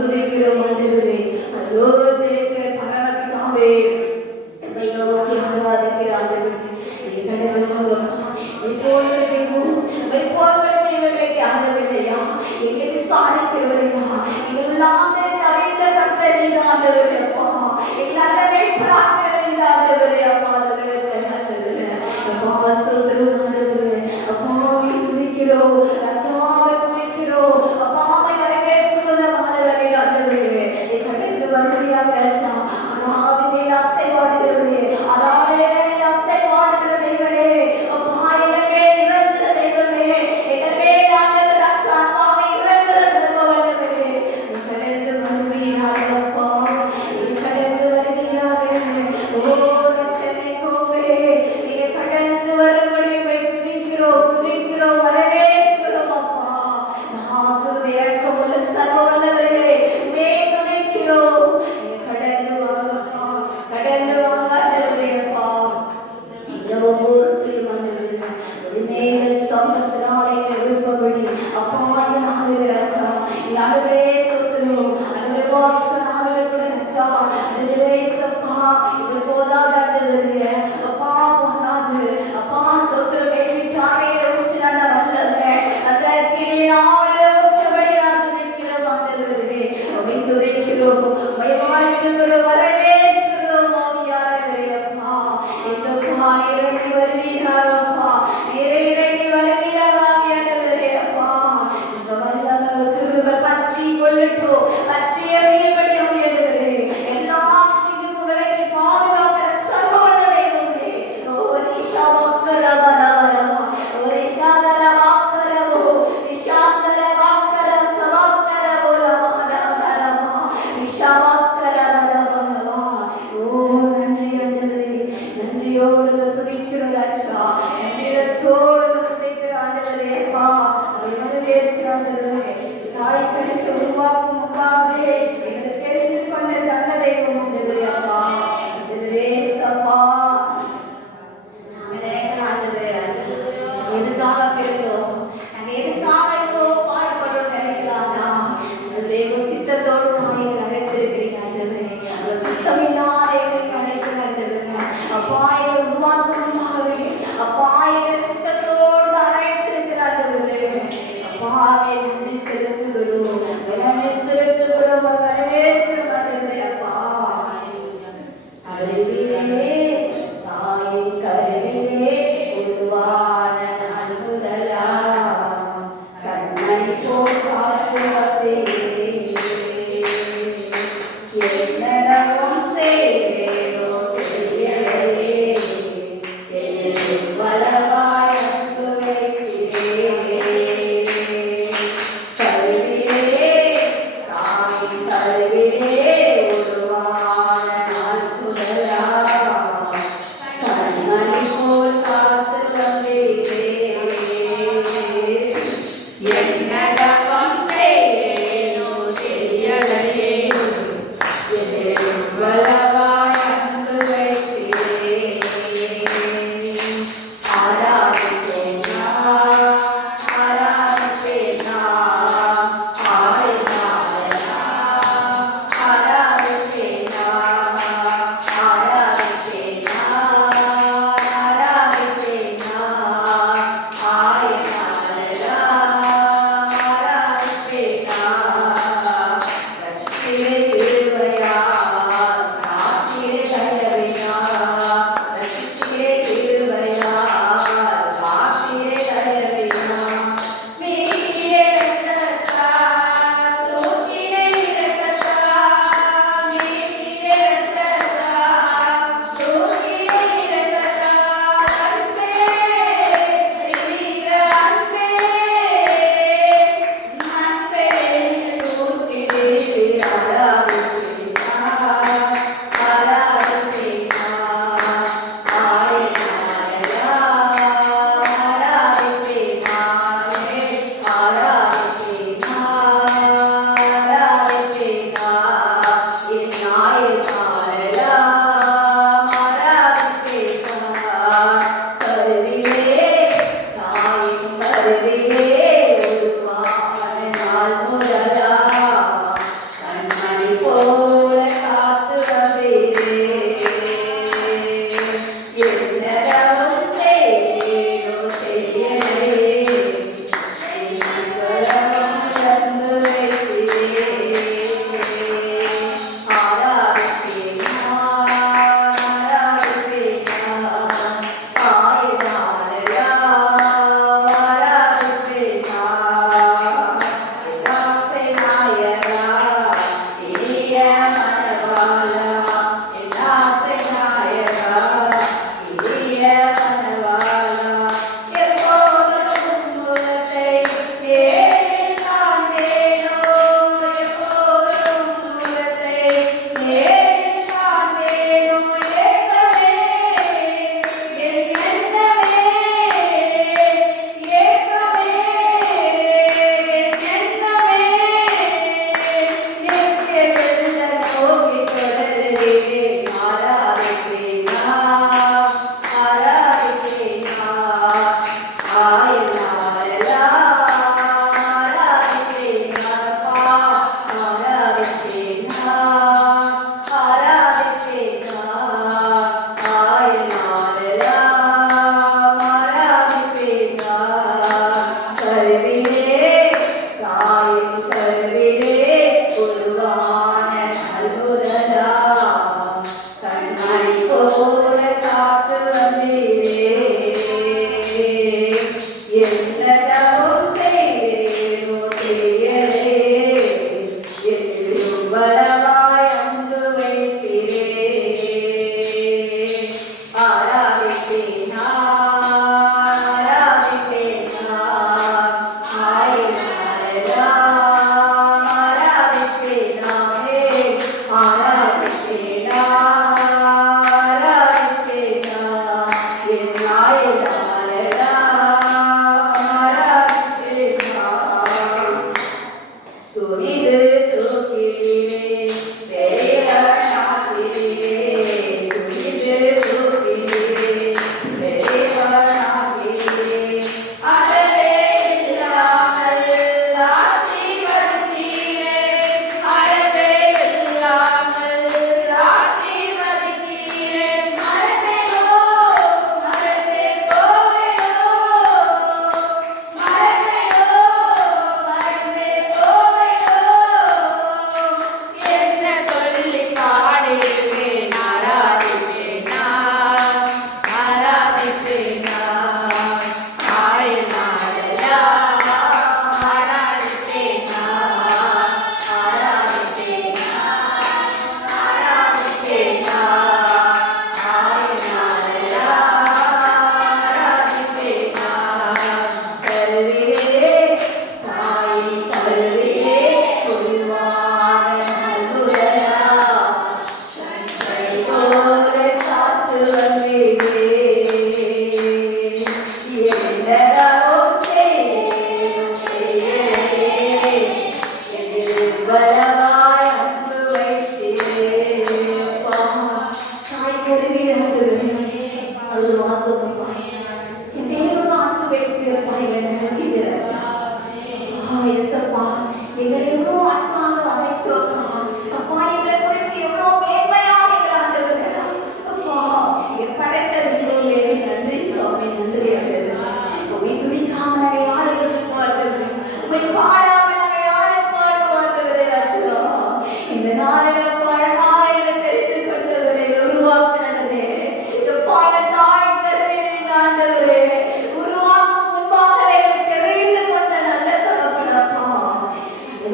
துதிக்கிறோம் ஆண்டவரே. பரலோகத்திலே பரமபிதாவே, எம்மை நோக்கி ஆராதிக்கிற ஆண்டவரே, எங்களை விசாரிக்கிறவர்களா, எங்கெல்லாம் அறிந்த கர்த்தரே ஆண்டவரே அப்பா, எல்லாமே பிரார்த்தனை ஆண்டவரே அப்பா, அப்பா சோதரம் ஆண்டவரே அப்பா, துதிக்கிறோம் ராஜாவை துதிக்கிறோம் அப்பா, வரவேற்கிறோம் ஆண்டவரே ஆண்டவரே, கடந்து வருகிறார் ராஜா. ஆராதனை அசைவாடுகிறவரே, ஆராதனை அசைவாடுகிற தெய்வமே அப்பா, எங்கே இறங்குற தெய்வமே, எங்கே ஆண்டவர் ராஜா அன்பாவை இறங்குற தர்ம வல்லவரே, கடந்து வருகிறார் அப்பா, கடந்து வருகிறாரே. ஓ ரட்சனை கோவே, நீங்க கடந்து வரும்படி துதிக்கிறோம் துதிக்கிறோம் வரவேற்கிறோம் அப்பா. நாக்கு இறக்கமுள்ள சர்வ வல்லவரே, துதிக்கிறோம். கடந்து வாங்க அப்பா, கடந்து வாங்க ஆண்டவரே அப்பா. இந்த ஒவ்வொரு திருமணத்திலும் மேக ஸ்தம்பத்தினாலே நிருப்பபடி அப்பா, இந்த நாளில் ராஜா இந்த அலுவலே சொத்துரும் அலுவலே வாசனாலே கூட ராஜா அலுவலே சப்பா இது போதாது ஆண்டவரே அப்பா, போதாது அப்பா. சொத்துரும் கேட்டாரே உச்சினத வல்லவே அதற்கு நாளே உச்சபடியாக துதிக்கிறோம் ஆண்டவரே. அவை துதிக்கிறோம் மயமாழ்த்துகிறோம் வரவேற்கிறோம் ஆவியானவரே அப்பா. இயேசுப்பா இறங்கி வருவீராக அப்பா, இறங்கி வருவீராக ஆவியானவரே அப்பா. இந்த வல்லவ கிருபை பற்றி கொள்ளட்டும், பற்றி எறியும்படி ஆவியானவரே, எல்லாம் தீங்கு விலக்கி பாதுகாக்கிற சர்வ வல்ல தெய்வமே. ஓ நிஷாவக்கரவனவரமா, ஓ நிஷாதரவாக்கரவோ, நிஷாந்தரவாக்கர சவாக்கரவோ ரமணவரமா, நிஷாவக்கரவனவரமா. ஓ நன்றி ஆண்டவரே, நன்றியோடு துதிக்கிறோம் ராஜா, நன்றியோடு துதிக்கிறோம் ஆண்டவரே அப்பா. வரவேற்கிறோம் ஆண்டவரே, தாய் கருத்து உருவாக்கும் முன்பாகவே எங்களுக்கு தெரிந்து கொண்ட நல்ல தெய்வம் ஆண்டவரே அப்பா. ஆண்டவரே சப்பா, நாங்கள் நினைக்கலாம் ஆண்டவரே ராஜா, எதுக்காக பிறந்தோம், நாங்கள் எதுக்காக இவ்வளோ பாடுபடுறோம் நினைக்கலாம்டா. தேவ சித்தத்தோடு நீங்கள் அழைத்திருக்கிறீங்க ஆண்டவரே, அந்த சித்தமில்லாத எங்களை அழைக்கிற ஆண்டவரே அப்பா, எங்களை உருவாக்கமாகவே அப்பா, எங்களை சித்தத்தோடு அழைத்திருக்கிற ஆண்டவரே அப்பா. நன்றி செலுத்துகிறோம், நன்றி செலுத்துகிறோம், வரவேற்கிறோம் ஆண்டவரே அப்பா. கருவிலே தாயின் கருவிலே உருவான நாள் முதலா கண்மணி போல் காத்து வந்தேன், என்னடவும் செய்தேனோ தெரியலையே, என் வலவாய் அன்பு வைக்கிறேன். கருவிலே தாயின் கருவிலே உருவான நாள் முதலா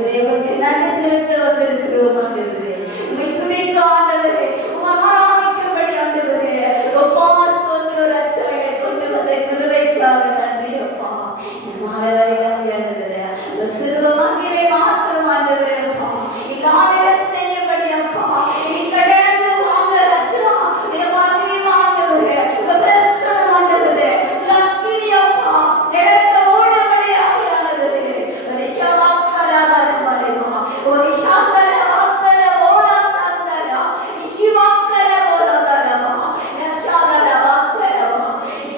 ஆண்டவரே உமக்கு நன்றி செலுத்த வந்திருக்கிறோம் ஆண்டவரே. உம்மை துதிக்க ஆண்டவரே, உம்மை ஆராதிக்கும்படி ஆண்டவரே அப்பா ஸ்தோத்திரம் ரட்சகரை கொண்டு வந்த கிருபைக்காக நன்றி அப்பா. இந்த மாலையில ஆண்டவரே அந்த கிருபை மகிமை மாத்திரம் ஆண்டவரே அப்பா இல்லாத செய்யும்படி அப்பா கடந்து வாங்க ரட்சா இந்த மகிமை ஆண்டவரே இந்த பிரசன்னம் ஆண்டவரே லக்கினி அப்பா எடுத்து ஓடும்படி ஆண்டவரே ஒரு ஷவாக்கரா வரமரிமா ஒரு ஷாந்தர வாக்கர ஓடா சந்தரா இஷிவாக்கர ஓலதரமா நஷாதர வாக்கரமா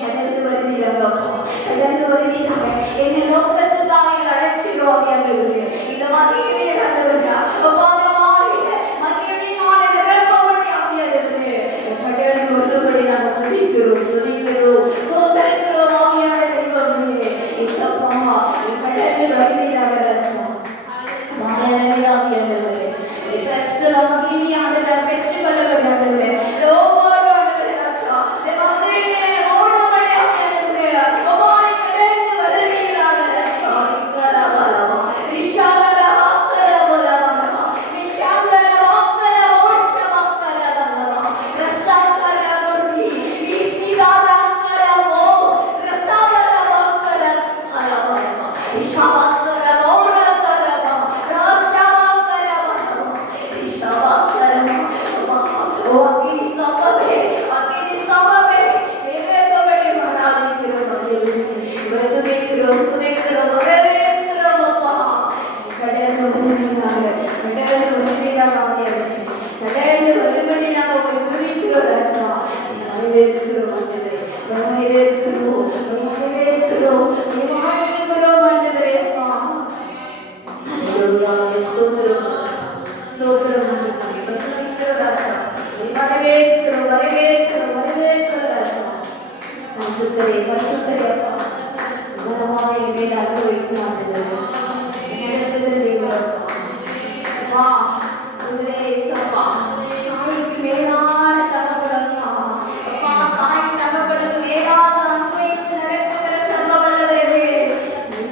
கடந்து வருவீரங்கப்பா கடந்து வருவீராக என்னை நோக்கத்துக்காக அழைச்சிடுவாங்க ஆண்டவரே. இந்த மகிமை ஆண்டவரே அப்பா அந்த மாறிட மகிமையினால நிரப்பபடி ஆவியானவரே கடந்து வரும்படி நாங்கள் துதிக்கிறோம் சோதரிக்கிறோம் ஆவியான தெய்வமே. இயேசப்பா கடந்து வருவீராக ரட்சா மாறனவே ஆவியானவரே பிரசன்ன மகிமையானவரே பெற்றுக்கொள்ளபடி ஆண்டவரே ஒவ்வொரு ஆண்டவரே ரட்சா இந்த மகிமையை ஓடும்படி ஆவியானவரே அப்பா கடந்து வருவீராக ரட்சா கரவலமா ரிஷாவர வாக்கர போலவமா நிஷாந்தர வாக்கர ஓஷமக்கர பலமா ரஷாக்கர துர்வி விசிதாரங்கரமோ ரசாவர வாக்கர அலவமா ரிஷாவக்கர ஓரகரமா ரஷாவக்கர பலமா ரிஷாவக்கரமா ஓ அக்கினி ஸ்தம்பமே நிரந்தபடி மனாதிக்கிறோம் துதிக்கிறோம் வரவேற்கிறோம் அப்பா. கடந்து வருவீராக கடந்து வரும்படி நாங்கள் உங்களை துதிக்கிறோம் ராஜா. வரவேற்கிறோம் ஆண்டவரே வரவேற்கிறோம் ஆண்டவரே அப்பா. ஹல்லேலூயா ஸ்தோத்திரம் ஆண்டவரே துதிக்கிறோம் ராஜா. வரவேற்கிறோம் ராஜா. பரிசுத்தரே அப்பா உலகமாய் மேல் அனுபவிக்கும் ஆண்டவரே நடத்துகிற தேவன் அப்பா உங்களே சப்பா தாய்க்கு மேலான தகப்பனப்பா அப்பா தாய் தகப்பனுக்கு மேலாக அனுபவித்து நடத்துகிற சர்வவல்லவரே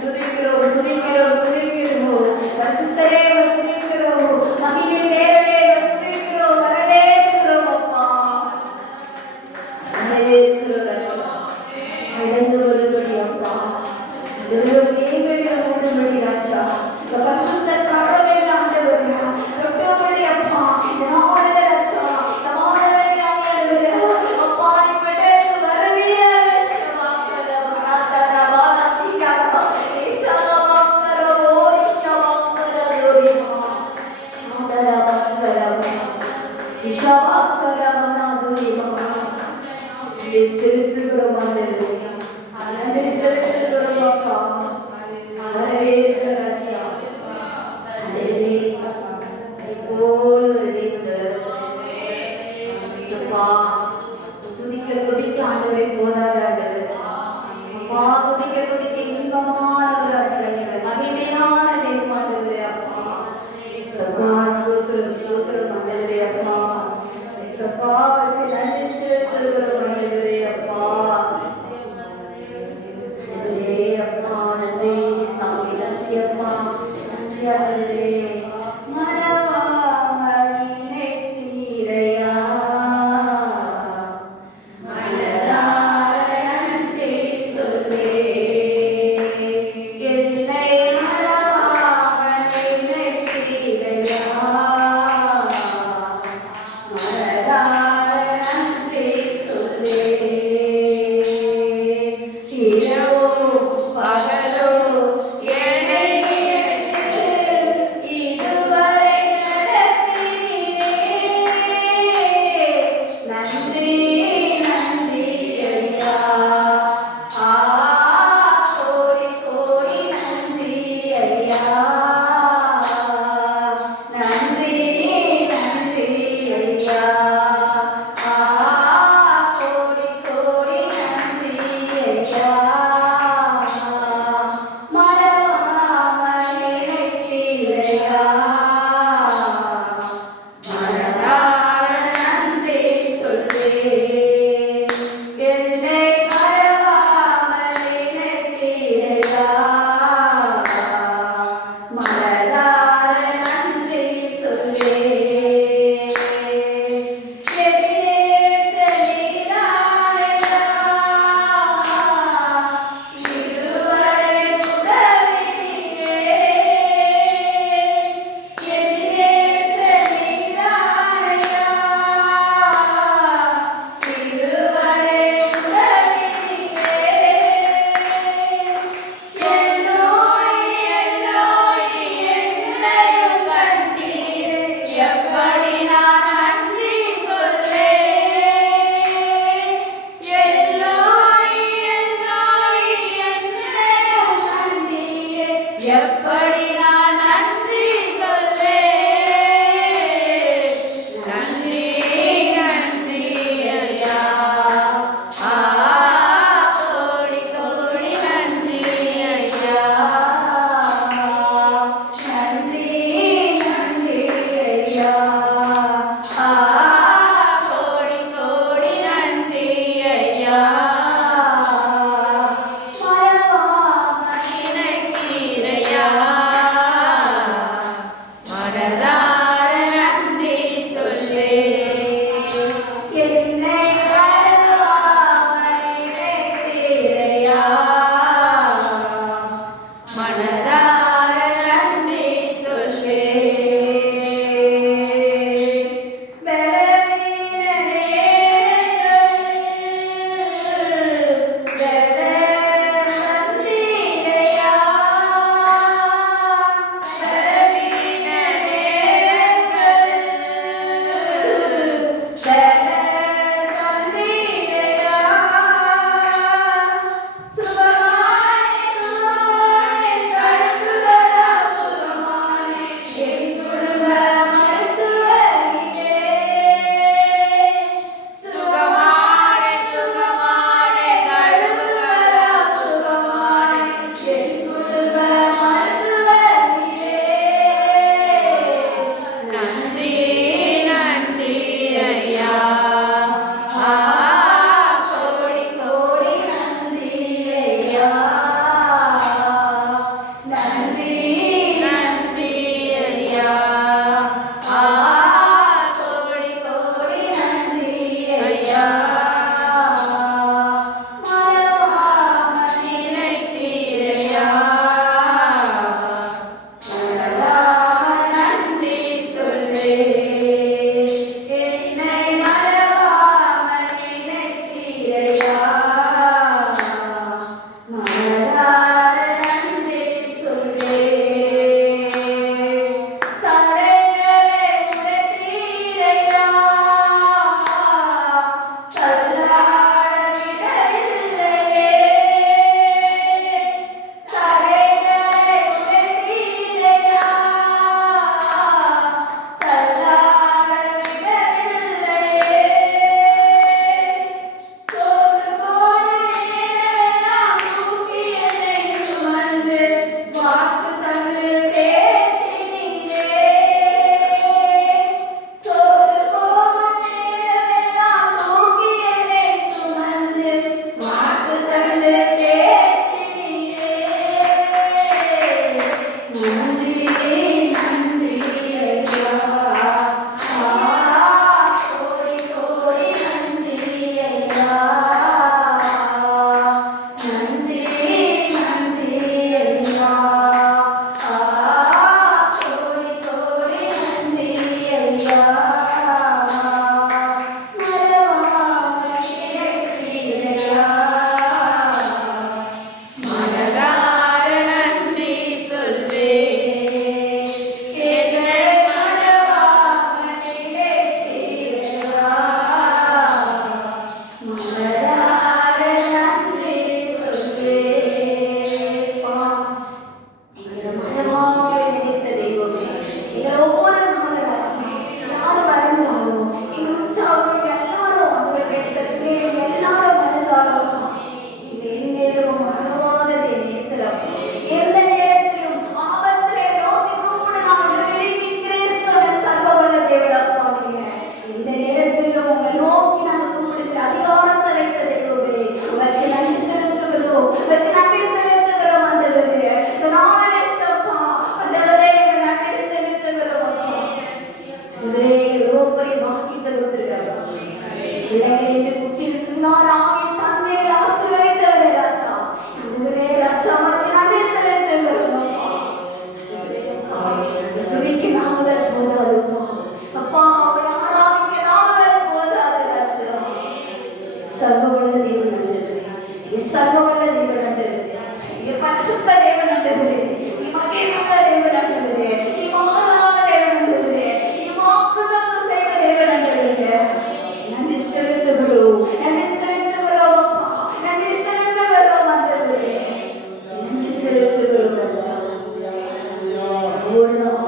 துதிக்கிறோம் பரிசுத்தரே துதிக்கிறோம் மகிமை தேவனே துதிக்கிறோம் வரவேற்கிறோம் அப்பா வரவேற்கிறோம் ராஜா. கடந்து வரும்படி அப்பா ஓடும்படி ராஜா பரிசுத்த கடவுள் ஆண்டவரே தொட்டபடி அப்பா நாடக ராஜா நாடகை அப்பா நீ கடந்து வருவீராக ஷவாக்கர வரதர வாலதிகர இஷவாக்கர ஓரிஷவாக்கர லோரிமா சாதர வக்கர இஷவாக்கர மனாதுரிமா செலுத்துகிறோம் ஆண்டவரே நன்றி செலுத்துகிறோம் அப்பா வரவேற்கிற ராஜா ஆண்டவரே எப்போது ஒரு தெய்வம் அப்பா துதிக்க ஆண்டவரே போதாத ஆண்டவரே அப்பா துதிக்க இன்பமான ஒரு ராஜா மகிமையான தெய்வம் ஆண்டவரே அப்பா சபா ஸ்தோத்திரம் ஆண்டவரே அப்பா சபாவுக்கு நன்றி செலுத்துகிறோம் ஆண்டவரே அப்பா அப்பா நன்றி சாமி நன்றி அப்பா நன்றி ஆண்டவரே மனவாமணினை தீரையா மனதார நன்றி சொல்லே என்னை மனவாமணினை தீரையா மனதார நன்றி சொல்லே இரவோ பகலோ என்னை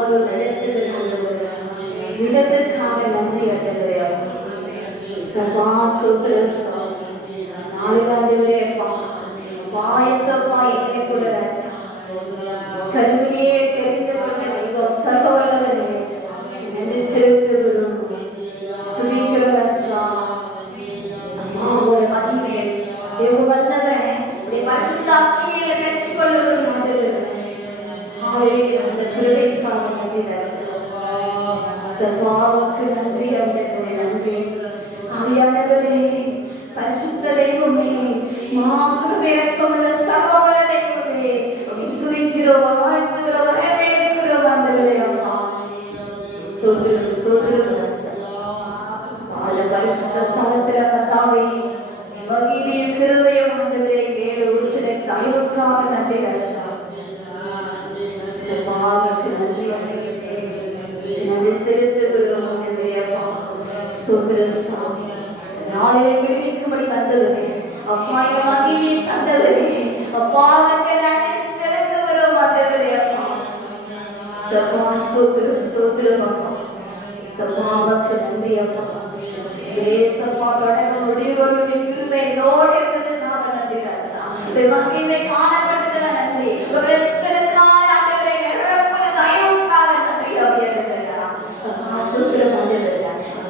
காத்து நடத்துகிற ஆண்டவரே, விடத்திற்காக நன்றி ஆண்டவரே. சர்வா ஸ்தோத்திரம். நாளிலாண்டவரே அப்பா, பாயசப்பா எங்களை கூட ராஜா, கருவிலே தெரிந்து கொண்ட தெய்வம் சர்வவல்லவரே, நன்றி செலுத்துகிறோம், துதிக்கிறோம் ராஜா. அம்மாவோட மகிமை தேவ வல்லவர் உடைய பரிசுத்த ஆவியை பெற்றுக்கொள்ளுகிறோம் ஆண்டவரே. ஹalleluya. அந்த கிருபைக்காக நன்றி ராஜா. சர்வாவுக்கு நன்றி ஆண்டவரே, நன்றி ஆவியானவரே. பரிசுத்த தெய்வமே, மாகிருபை இரக்கமுள்ள சர்வவல்ல தெய்வமே, துதிக்கிறோம், வாழ்த்துகிறோம், வரவேற்கிறோம் ஆண்டவரே. அம்மா ஸ்தோத்திரம், ஸ்தோத்திரம் ராஜா. கால பரிசுத்த ஸ்தலத்தில கர்த்தாவே, மகிமை கிருபையும் ஆண்டவரே மேலே ஊற்றின தயவுக்காக நன்றி ராஜா. சர்வாவுக்கு நன்றி ஆண்டவரே, நன்றி செலுத்துகிறோம் ஆண்டவரே. அப்பா ஸ்தோத்திரம் சாமி. நாளிலே விடுவிக்கும்படி வந்தவரே, அப்பா இந்த மகிமையை தந்தவரே, அப்பாவுக்கு நன்றி செலுத்துகிறோம் ஆண்டவரே. அப்பா சர்வா ஸ்தோத்திரம், ஸ்தோத்திரம் அப்பா. சர்வாவுக்கு நன்றி அப்பா. ஏசப்பா தொடங்க முடிவுடைய கிருபை என்னோடு இருந்ததுக்காக நன்றி ராஜா. உடைய மகிமை காணப்பட்டதுல நன்றி. உடைய பிரசன்னத்தினால ஆண்டவரே நிரப்பன தயவுக்காக நன்றி ஆவியானவரே. ஸ்தோத்திரம் ஆண்டவரே.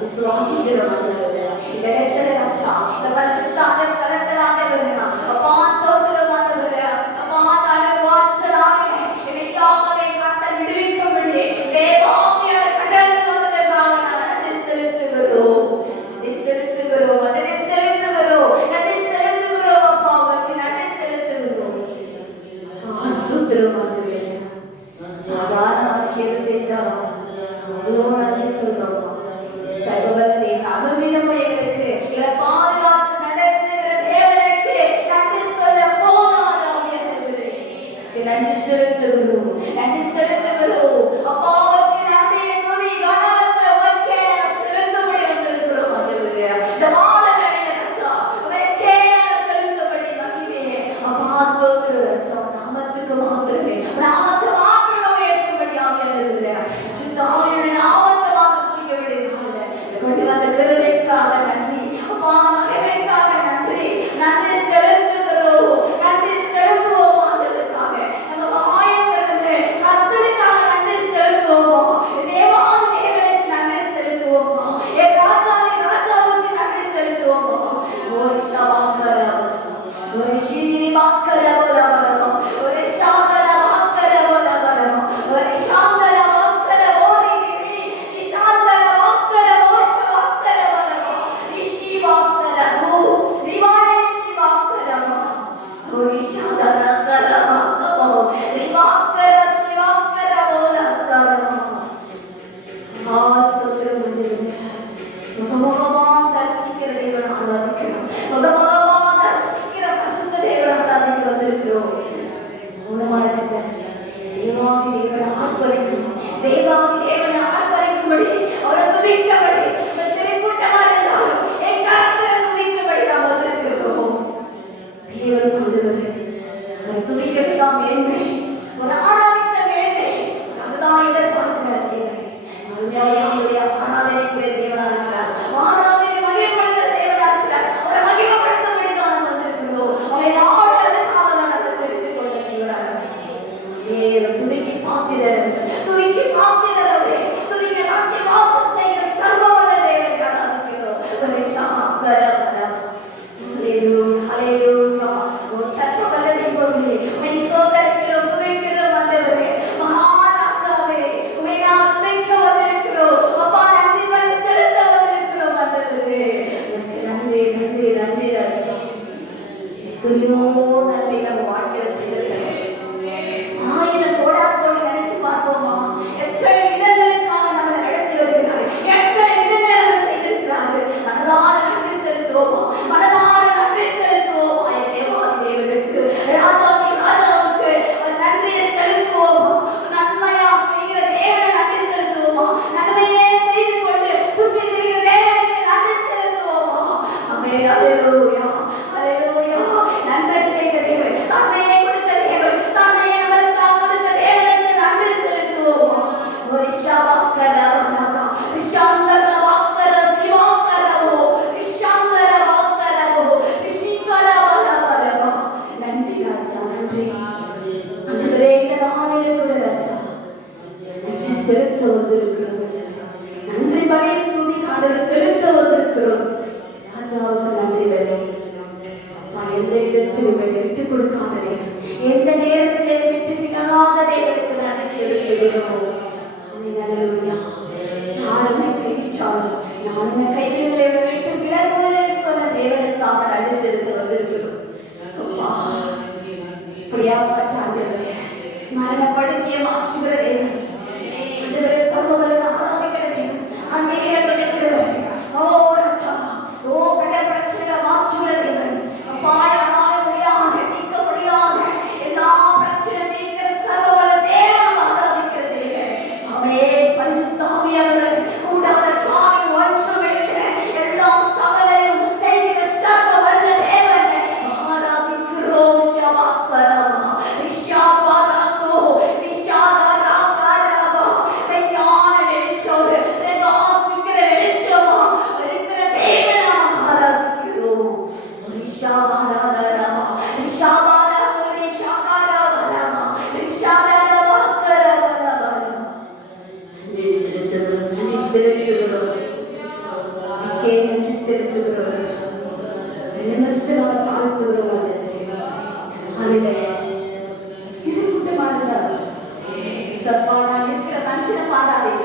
விசுவாசிக்கிறோம் ஆண்டவரே. இந்த இடத்துல ராஜா, இந்த பரிசுத்த ஸ்தலத்துல ஆண்டவரே, அப்பா ஸ்தோத்திரம் ஆண்டவரே. அப்பா தான வாசலாக என்னையாகவே கர்த்தர் விடுவிக்கும்படி தேவாவியானவர் கடந்து வந்ததற்காக நன்றி செலுத்துகிறோம், நன்றி செலுத்துகிறோம், நன்றி செலுத்துகிறோம், நன்றி செலுத்துகிறோம் அப்பா, உங்களுக்கு நன்றி செலுத்துகிறோம். ஸ்தோத்திரம் ஆண்டவரே. சாதாரண மனுஷியர் செஞ்சாலும் அவ்வளோ நன்றி சொல்றோம். சர்வவல்லதே அனுதினமும் எங்களுக்கு எங்களை பாதுகாத்து நடத்துகிற தேவனுக்கு நன்றி சொல்ல போதாத ஆவியானவரே, நன்றி செலுத்துகிறோம், நன்றி செலுத்துகிறோம். அப்பாவுக்கு நன்றி துதி கனவத்தை உமக்கே நாங்கள் செலுத்தும்படி வந்திருக்கிறோம் ஆண்டவரே. இந்த மாதவேளையில ராஜா, உமக்கே நாங்கள் செலுத்தும்படி மகிமையே அப்பா ஸ்தோத்திரம் ராஜா. நாமத்துக்கு மாத்திரமே, நாமத்தை மாத்திரமே ஏற்றும்படி ஆவியானவரே. சுத்த ஆவியான நாமத்தை செலுத்த வந்திருக்கிறோம். நன்றி பலி துதி ஆண்டவர் செலுத்த வந்திருக்கிறோம். ராஜாவுக்கு நன்றி பலி. அப்பா, எந்த விதத்திலும் என்னை விட்டுக் கொடுக்காதே, எந்த நேரத்தில் என்னை விட்டு விலகாத தேவனுக்கு நன்றி செலுத்துகிறோம். அல்லேலூயா. யார் என்னை கைவிட்டாலும் நான் உன்னை கைவிடலை, உன்னை விட்டு விலகுவதில்லை சொன்ன தேவனுக்காக நன்றி செலுத்த வந்திருக்கிறோம். அப்பா, இப்படியாப்பட்ட ஆண்டவரே, மரணப்படுத்திய மாற்றுகிற தேவன், ஆண்டவரே சர்வவல்லமை ஆராதிக்கிற தேவன், கண்ணீரை துடைக்கிறவர், ஓ ராஜா, ஓ கட பிரச்சனைகளை மாற்றுகிற தேவன், அப்பா யாரால முடியாத நீக்க முடியாத எல்லா பிரச்சனை நீக்கிற சர்வவல்ல தேவன் ஆராதிக்கிற தேவன். அவே பரிசுத்த ஆவியானவர் கூடாத காரியம் ஒன்றுமில்லை, எல்லாம் சகலையும் செய்கிற சர்வவல்ல தேவன் ஆராதிக்கிறோம். ஷவாக்கரமா ரிஷாபாராதோ ரிஷாதாராகரமா ஞான வெளிச்சம் பிரகாசிக்கிற வெளிச்சமா இருக்கிற தேவனை நாம் ஆராதிக்கிறோம். ரிஷாபாராதரமா ரிஷாபாராதோ ரிஷாகாரவரமா ரிஷாதாரவாக்கரவரமா நன்றி செலுத்துகிறோம். நன்றி செலுத்துகிறோம். உமக்கே நன்றி செலுத்துகிறோம். நமஸ்காரம் தாழ்த்துகிறோம். ஹalleluya. சிறு கூட்டமா இருந்தாலும் சப்பானா இருக்கிற மனுஷனை பாராதீங்க.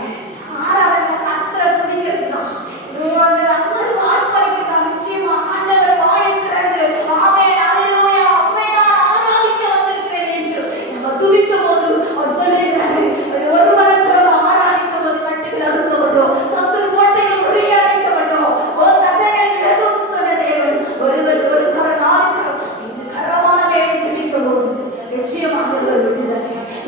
ஆராதனை கர்த்தரை துதிக்கிறதுதான். அந்த அம்மது ஆர்ப்பரிக்கிறதா. நிச்சயமா ஆண்டவர் வாயை திறந்து ஆமென் ஹalleluya உம்மை நான் ஆராதிக்க வந்திருக்கிறேன் என்று நம்ம துதிக்கும் போது அவர் சொல்லுகிறாரு, ஒரு மனத்தோடு ஆராதிக்கும் போது கட்டுகள் அறுக்கப்படும், சத்துரு கோட்டைகள் முறியடிக்கப்படும், ஒரு தண்டனை விலகும் சொன்ன தேவன் ஒருவர் ஒரு கரனாக இந்த கரமான வேலை ஜெபிக்கும் போது நிச்சயமாக விடுதலை,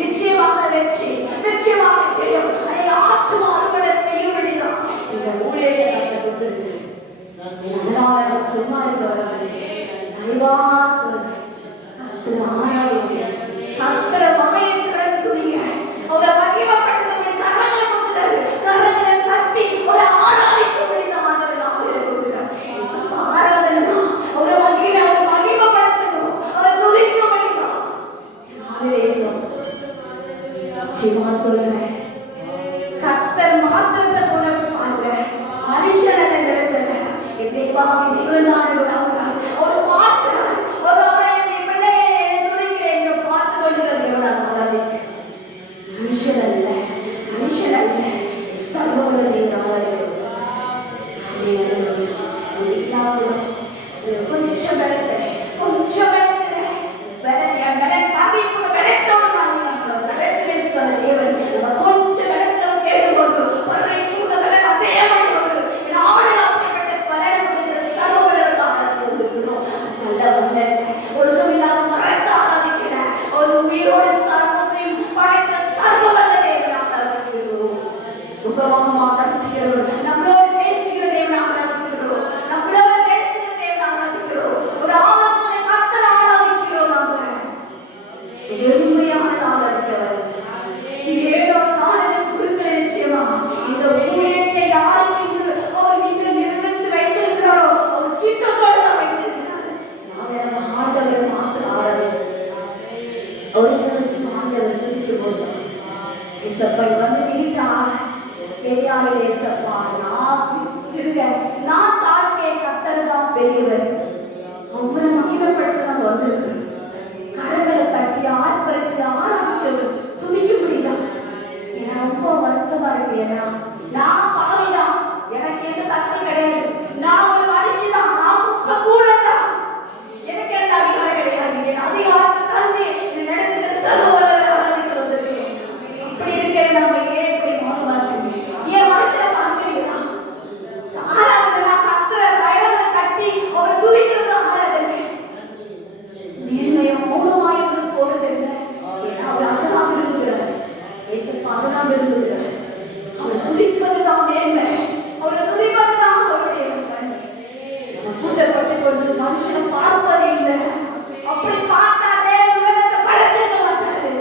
நிச்சயமாக வெற்றி, நிச்சயமாக ஜெயம். அதை ஆற்றும் அறுவடை செய்யும்படிதான் இந்த ஊழியத்தை கர்த்தர் கொடுத்திருக்கிறார். அதனால நம்ம சும்மா இருக்கவர்கள் தயவா சொல்லுங்க, கர்த்தரை ஆராதிங்க, கர்த்தரை வாயை திறந்து துதிங்க, அவரை மகிமைப்படுத்தும்படி கரங்களை கொடுக்கிறாரு. கரங்களை தட்டி ஒரு ஆராதிக்கும்படிதான் ஆண்டவர் நாளிலே கொடுக்கிறார். ஆராதனை தான் அவரை மகிமைப்படுத்தணும், அவரை துதிக்கும்படிதான். சிவா சொல்றேன், கர்த்தர் மாத்திரத்தை போல பாருங்க, மனுஷனை நடத்தல. தேவாவி தேவனாக அவர் பார்க்கிறார், ஒரு அவரை பிள்ளையை துதிக்கிறேன் என்று பார்த்து கொள்கிற தேவனாக ஆராதிக்க. மனுஷன் அல்ல, மனுஷன் அல்ல, சர்வவல்லமை கொஞ்சம் பலத்தை, கொஞ்சம் பலத்தை பலத்தோடு தேவன் கொஞ்சம் இடத்துல கேட்கும்போது ஒரு கூட பலன் அதே மாதிரி அப்படிப்பட்ட பலனை கொடுக்கிற சர்வவல்லவராக இருக்கிறோம். நல்ல வந்த ஒன்றும் இல்லாத மறந்து ஆராதிக்கிற ஒரு உயிரோடு சர்வத்தையும் படைத்த சர்வவல்ல தேவனாக ஆராதிக்கிறோம். முகமாக தரிசிக்கிறவர், நம்மளோடு பேசுகிற தேவனை ஆராதிக்கிறோம், நம்மளோடு பேசுகிற தேவனை ஆராதிக்கிறோம், ஒரு ஆலோசனை கர்த்தரை ஆராதிக்கிறோம். நாம எளிமையான ஆராதிக்கிறவர் ஏழோ காலையில் குறுக்க நிச்சயமா இந்த ஊழியத்தை யாருக்கு என்று அவர் நீங்கள் நிறுத்தி வைத்திருக்கிறாரோ அவர் சித்தத்தோடு தான் வைத்திருக்கிறார். நாங்கள் ஆண்டவரை மாற்ற ஆராதிக்கிறோம். அவருக்கு சாண்டவர் துதித்து போட்டோம். இசப்பை வந்து நீட்டாக பெரியாரிலே சப்பா நான் தாழ்க்கே கர்த்தர் தான் பெரியவர், அவரை மகிமைப்படுத்த நான் வந்திருக்கிறேன். கரங்களை தட்டி ஆர்ப்பரிச்சு ஆராய்ச்சி துதிக்கும்படிதான். ஏன்னா ரொம்ப வருத்தமா இருக்கு. ஏன்னா நான் பாவிதான், எனக்கு எந்த தகுதி கிடையாது, நான் ஒரு மனுஷிதான், நான் குப்பை கூட தான், எனக்கு எந்த அதிகாரம் கிடையாது. என் அதிகாரத்தை தந்து என் நடத்துல சர்வவல்லவரை ஆராதிக்க வந்திருக்கேன். அப்படி இருக்க நம்ம ஏன் இப்படி மௌனமா இருக்கீங்க? ஏன் மனுஷனை பார்க்கிறீங்களா? ஆராதனை கர்த்தரை வயலை தட்டி அவரை துதிக்கிறது ஆராதனை. மேன்மையும் மௌனமாயிருந்தது போறதில்லை. ஏன்னா அவர் அதுதான் விரும்புகிறார். அதுதான் விரும்புகிறார். அவர் துதிப்பதுதான் மேன்மை, அவரை துதிப்பதுதான் அவருடைய பூஜைப்பட்டு கொண்டு மனுஷனை பார்ப்பது இல்லை. அப்படி பார்த்தா தேவன் உலகத்தை படைச்சிருக்க மாட்டாரு.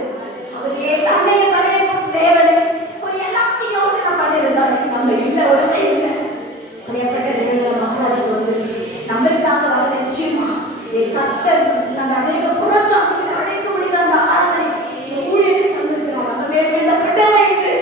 அவர் ஏன் தன்னையை வரையணும் தேவனே ஒரு எல்லாத்தையும் யோசனை பண்ணியிருந்தாரு. நம்ம இல்லை, உலகை இல்லை. அப்படியேப்பட்ட தேவனை மகாராஜ் வந்து நம்மளுக்காக வர நிச்சயமா என் கர்த்தர் நம்ம அநேக புறச்சாட்டிகளை அழைக்க முடியாத அந்த ஆராதனை ஊழியர்கள் தந்திருக்கிறார். நம்ம மேல் இந்த கடமை இது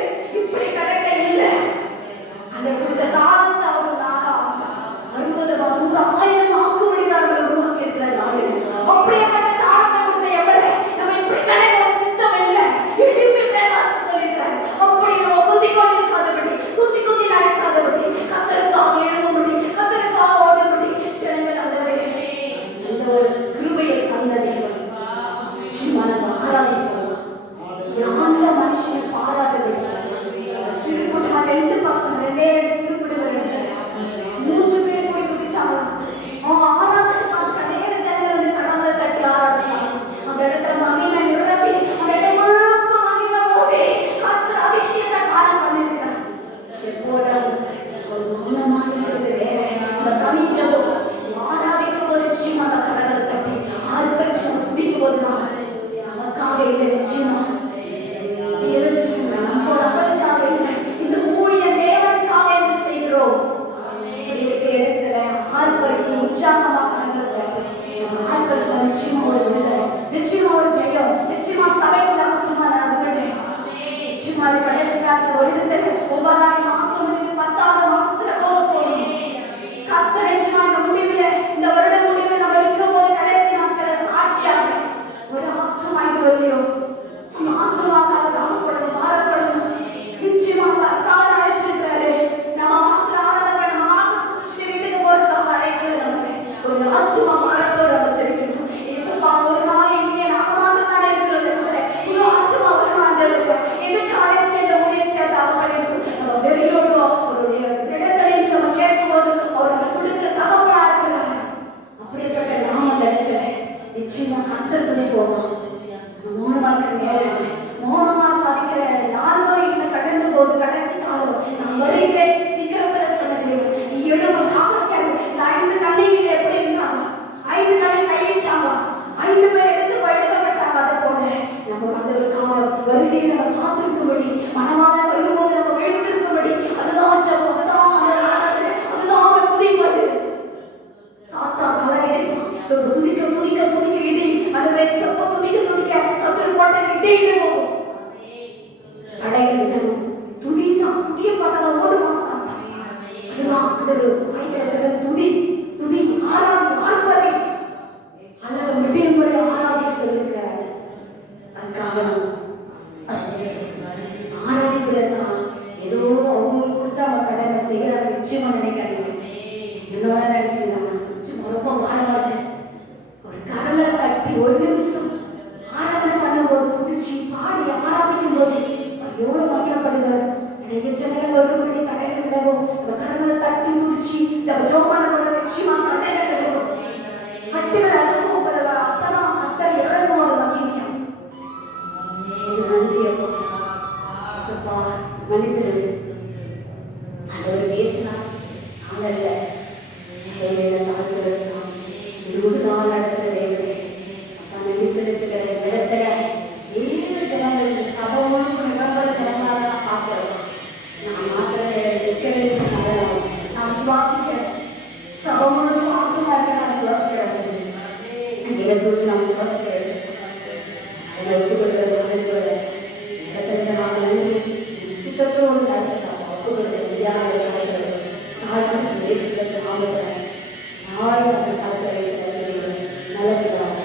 கடைசி காலத்துல வருடத்துல 9ஆம் மாசம் முடிஞ்சு 10ஆவது மாசத்துல போக போறோம். கர்த்தர் நிச்சயமா இந்த முடிவுல, இந்த வருட முடிவுல நம்ம இருக்கும்போது கடைசி நாட்கள சாட்சியாக ஒரு ஆத்மா இது வரலையோ, அந்த ஆத்மாவுக்கு அவர் தாகப்படணும், பாரப்படணும். நிச்சயமாக அதுக்காக அழைச்சிருக்கிறாரு. நம்ம மாத்திர ஆராதனை, நம்ம மாத்திர துதிச்சுட்டு வீட்டுக்கு போறதுக்காக அழைக்கிறது. நம்மளை ஒரு ஆத்மா பாரத்தோடு நம்ம செலுத்தணும். ஏசப்பா ஒரு நாள் இங்கே நாங்க மாத்திரம் தான் இருக்கிறது. நம்மளை ஒரு ஆத்மா ஒரு நாள் எதுக்கு அழைச்சி இந்த ஊழியத்தை தாகப்படுது. நம்ம வெறியோடு அவருடைய இடத்துல நம்ம கேட்கும் போது அவர் நம்ம கொடுக்கிற தகப்பனா இருக்கிறார். அப்படிப்பட்ட நாம அந்த இடத்துல நிச்சயமா கர்த்தர் துணை போவோம். மௌனமா இருக்கிற நேரம், மௌனமா சாதிக்கிற நாளும் இன்னும் கடந்து போது கடைசி காலம் நான் வருகிறேன் சீக்கிரத்துல சொல்லுகிறேன். நீ எழுத ஜாக்கிரதையாக. இந்த 5 கண்ணிகள் எப்படி இருந்தாங்க? 5 கண்ணை கைவிட்டாங்க, 5 பேர் எடுத்து எழுதப்பட்டாங்க. அதை போல நம்ம ஆண்டவருக்காக வருகை நம்ம காத்திருக்கும்படி, மனமாதம் வரும்போது நம்ம எழுந்திருக்கும்படி, அதுதான் ஜெபம், அதுதான் ஆராதனை, அதுதான் அவர் துதிப்பது. சாத்தான் கலங்கிடுவான். துதிக்க துதிக்க துதிக்க இடி, அந்த சப்ப துதிக்க துதிக்க சத்துரு போட்ட இடியில போகும். தடைகள் விலகும். துதிதான், துதியை பார்த்தா ஓடுவான் சாத்தான். அதுதான் வாய்க்கிடக்கிறது துதி, துதி, ஆராதி, ஆர்ப்பரை அல்லது விடியும்படி ஆராதி சொல்லுகிறார். அதுக்காக ஆராதிக்கிறதா ஏதோ அவங்களுக்கு கொடுத்து அவங்க கடமை செய்யறாங்க நிச்சயமா நினைக்காதீங்க. என்னோட நினைச்சுக்கலாம் ரொம்ப மாறமாட்டு ஒரு கடலை கட்டி ஒரு நிமிஷம் ஆராதனை பண்ணும்போது துதிச்சு பாடி ஆராதிக்கும் போது எவ்வளவு மகிழப்படுவார். நீங்க ஜனங்கள் ஒருபடி தடைகள் விலகும். நம்ம கடவுளை தட்டி துதிச்சு நம்ம ஜோம் பண்ணும்போது நிச்சயமா தடைகள் விலகும். கட்டுகள் அனுபவம் பெறவா. அப்பதான் கர்த்தர் இறங்குவார் மகிமையா. நன்றி அப்பா, மன்னிச்சிரு. ஆண்டவர் பேசினா நாங்கல்ல, தாழ்த்துற சாமி இதுதான் நடக்கிற தேவனே. அப்பா நன்றி செலுத்துகிற இடத்துல ஏழு ஜனங்களுக்கு சபையோடு நிரம்பர ஜனங்களாக நான் பார்க்கிறோம். நான் மாத்திர இருக்கிறது நான் சுவாசிக்கிறேன். சபையோடு ஆத்மா இருக்க நான் சுவாசிக்கிறேன். நிகழ்த்தோடு நான் சுவாசிக்கிறேன். என்னை ஒத்துக்கொள்கிறது இடத்துல நான் நன்றி சித்தத்தோடு நடத்துகிறேன். ஒத்துக்கொள்கிற முடியாத நாள் பேசுகிற சாமிக்கிறேன். நாள் அந்த காலத்தில் வைக்கிற சொல்லுவேன் நல்லதுதான்.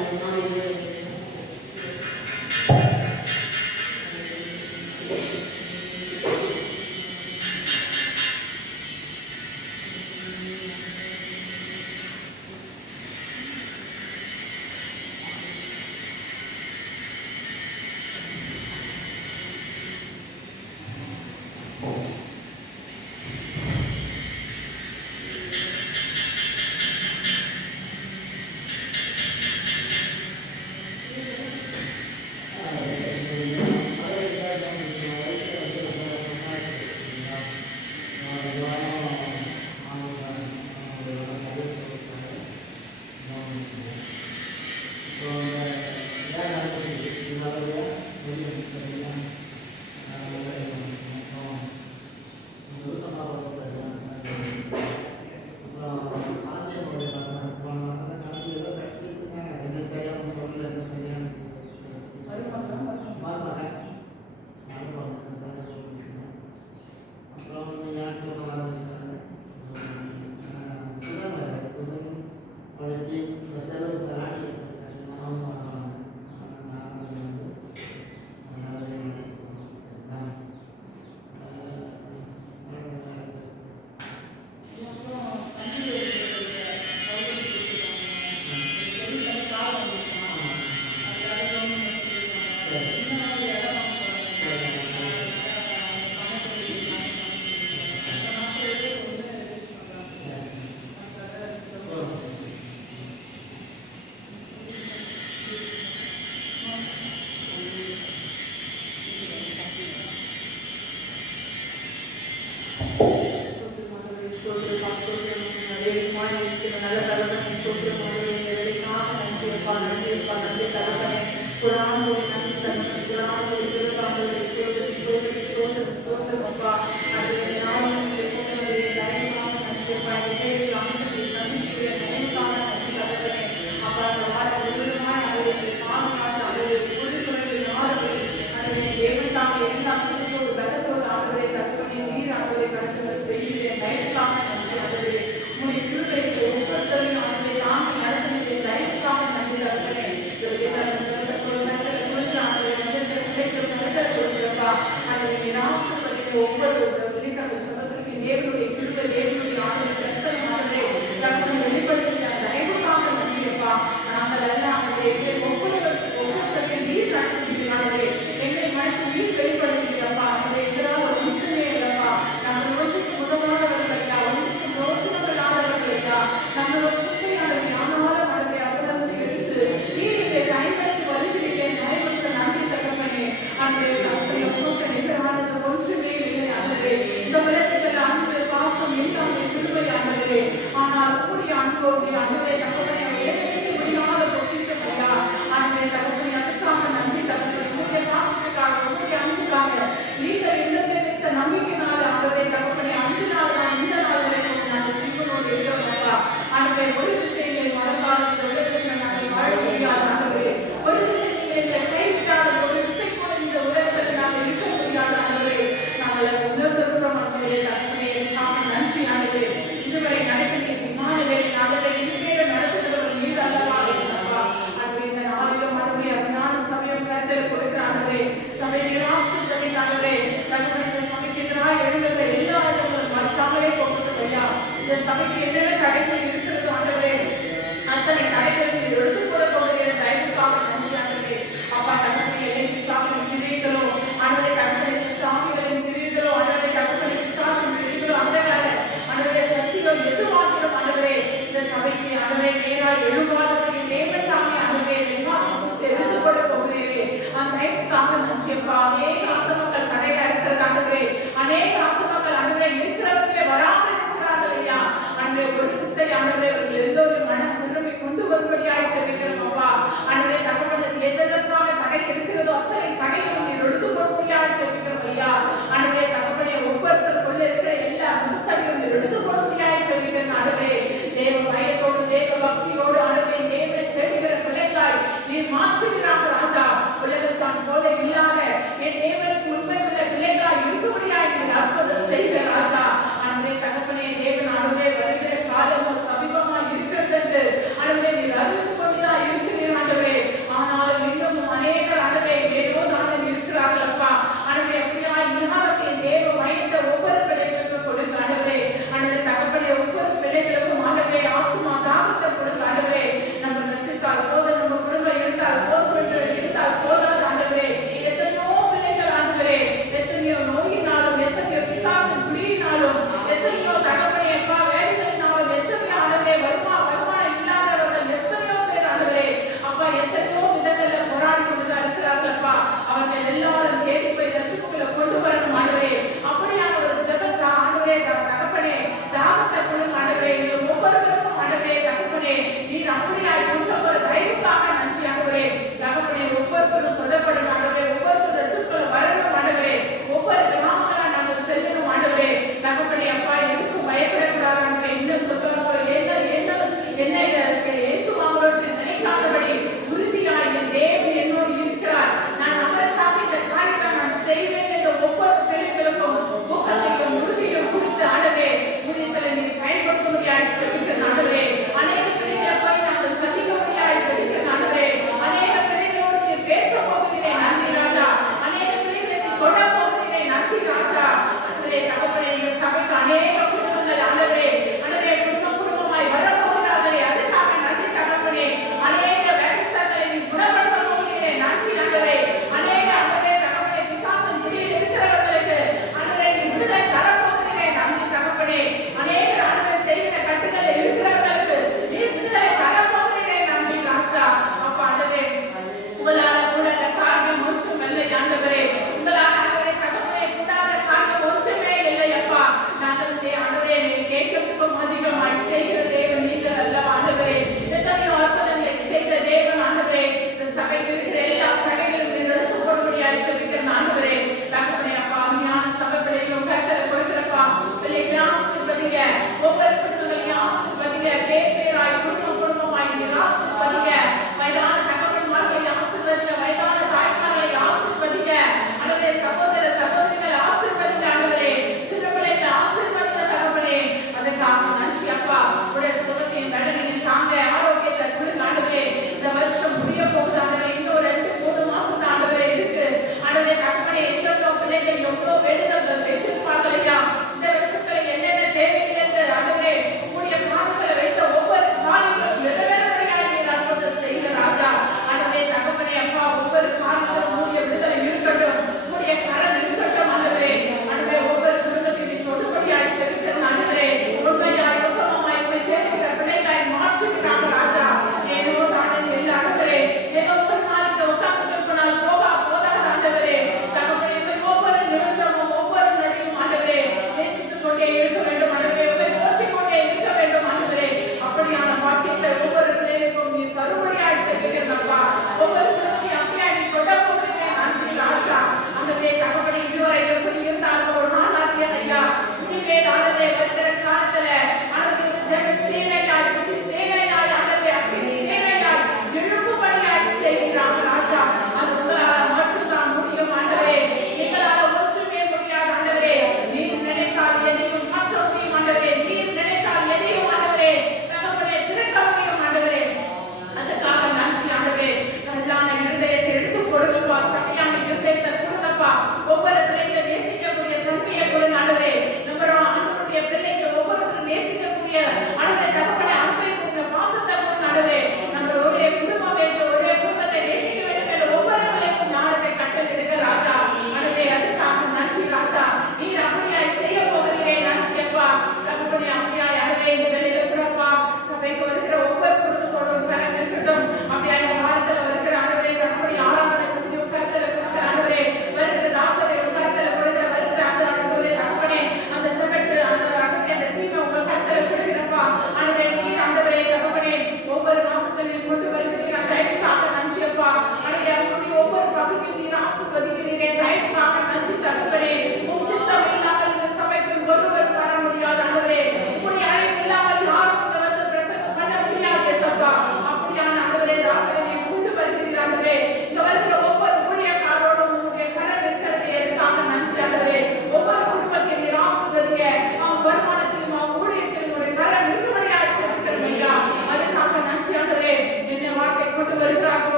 தேவன் தாங்கள் ஒவ்வொரு வெளிக்காட்டு சொன்னதற்கு தேவனுடைய கிருபை, தேவனுடைய ஆளுநர் தரிசனமானதே தன்னை வெளிப்படுத்தின தயவுக்காக நன்றியப்பா. நாங்கள் எல்லாம் ஒவ்வொருத்தரையும் நீர் நடத்துகிறீர்களே, எங்களை மனசு நீர் வெளிப்படுத்துகிறப்பா. அதை எங்களால் ஒரு முற்றுமே இல்லப்பா. நாங்கள் ஒன்றுக்கு உதவாதவர்களா, ஒன்றுக்கு யோசனங்களாதவர்களா, நாங்கள் ஒரு சுமையாளரை ஆனால மனதை அகலந்து எடுத்து நீர் இதை பயன்படுத்தி வருகிறீர்கள். நடைபெற்ற நன்றி தகப்பனே. அன்றைய நம்முடைய நிகரானது ஒன்றுமே இல்லை. அன்றே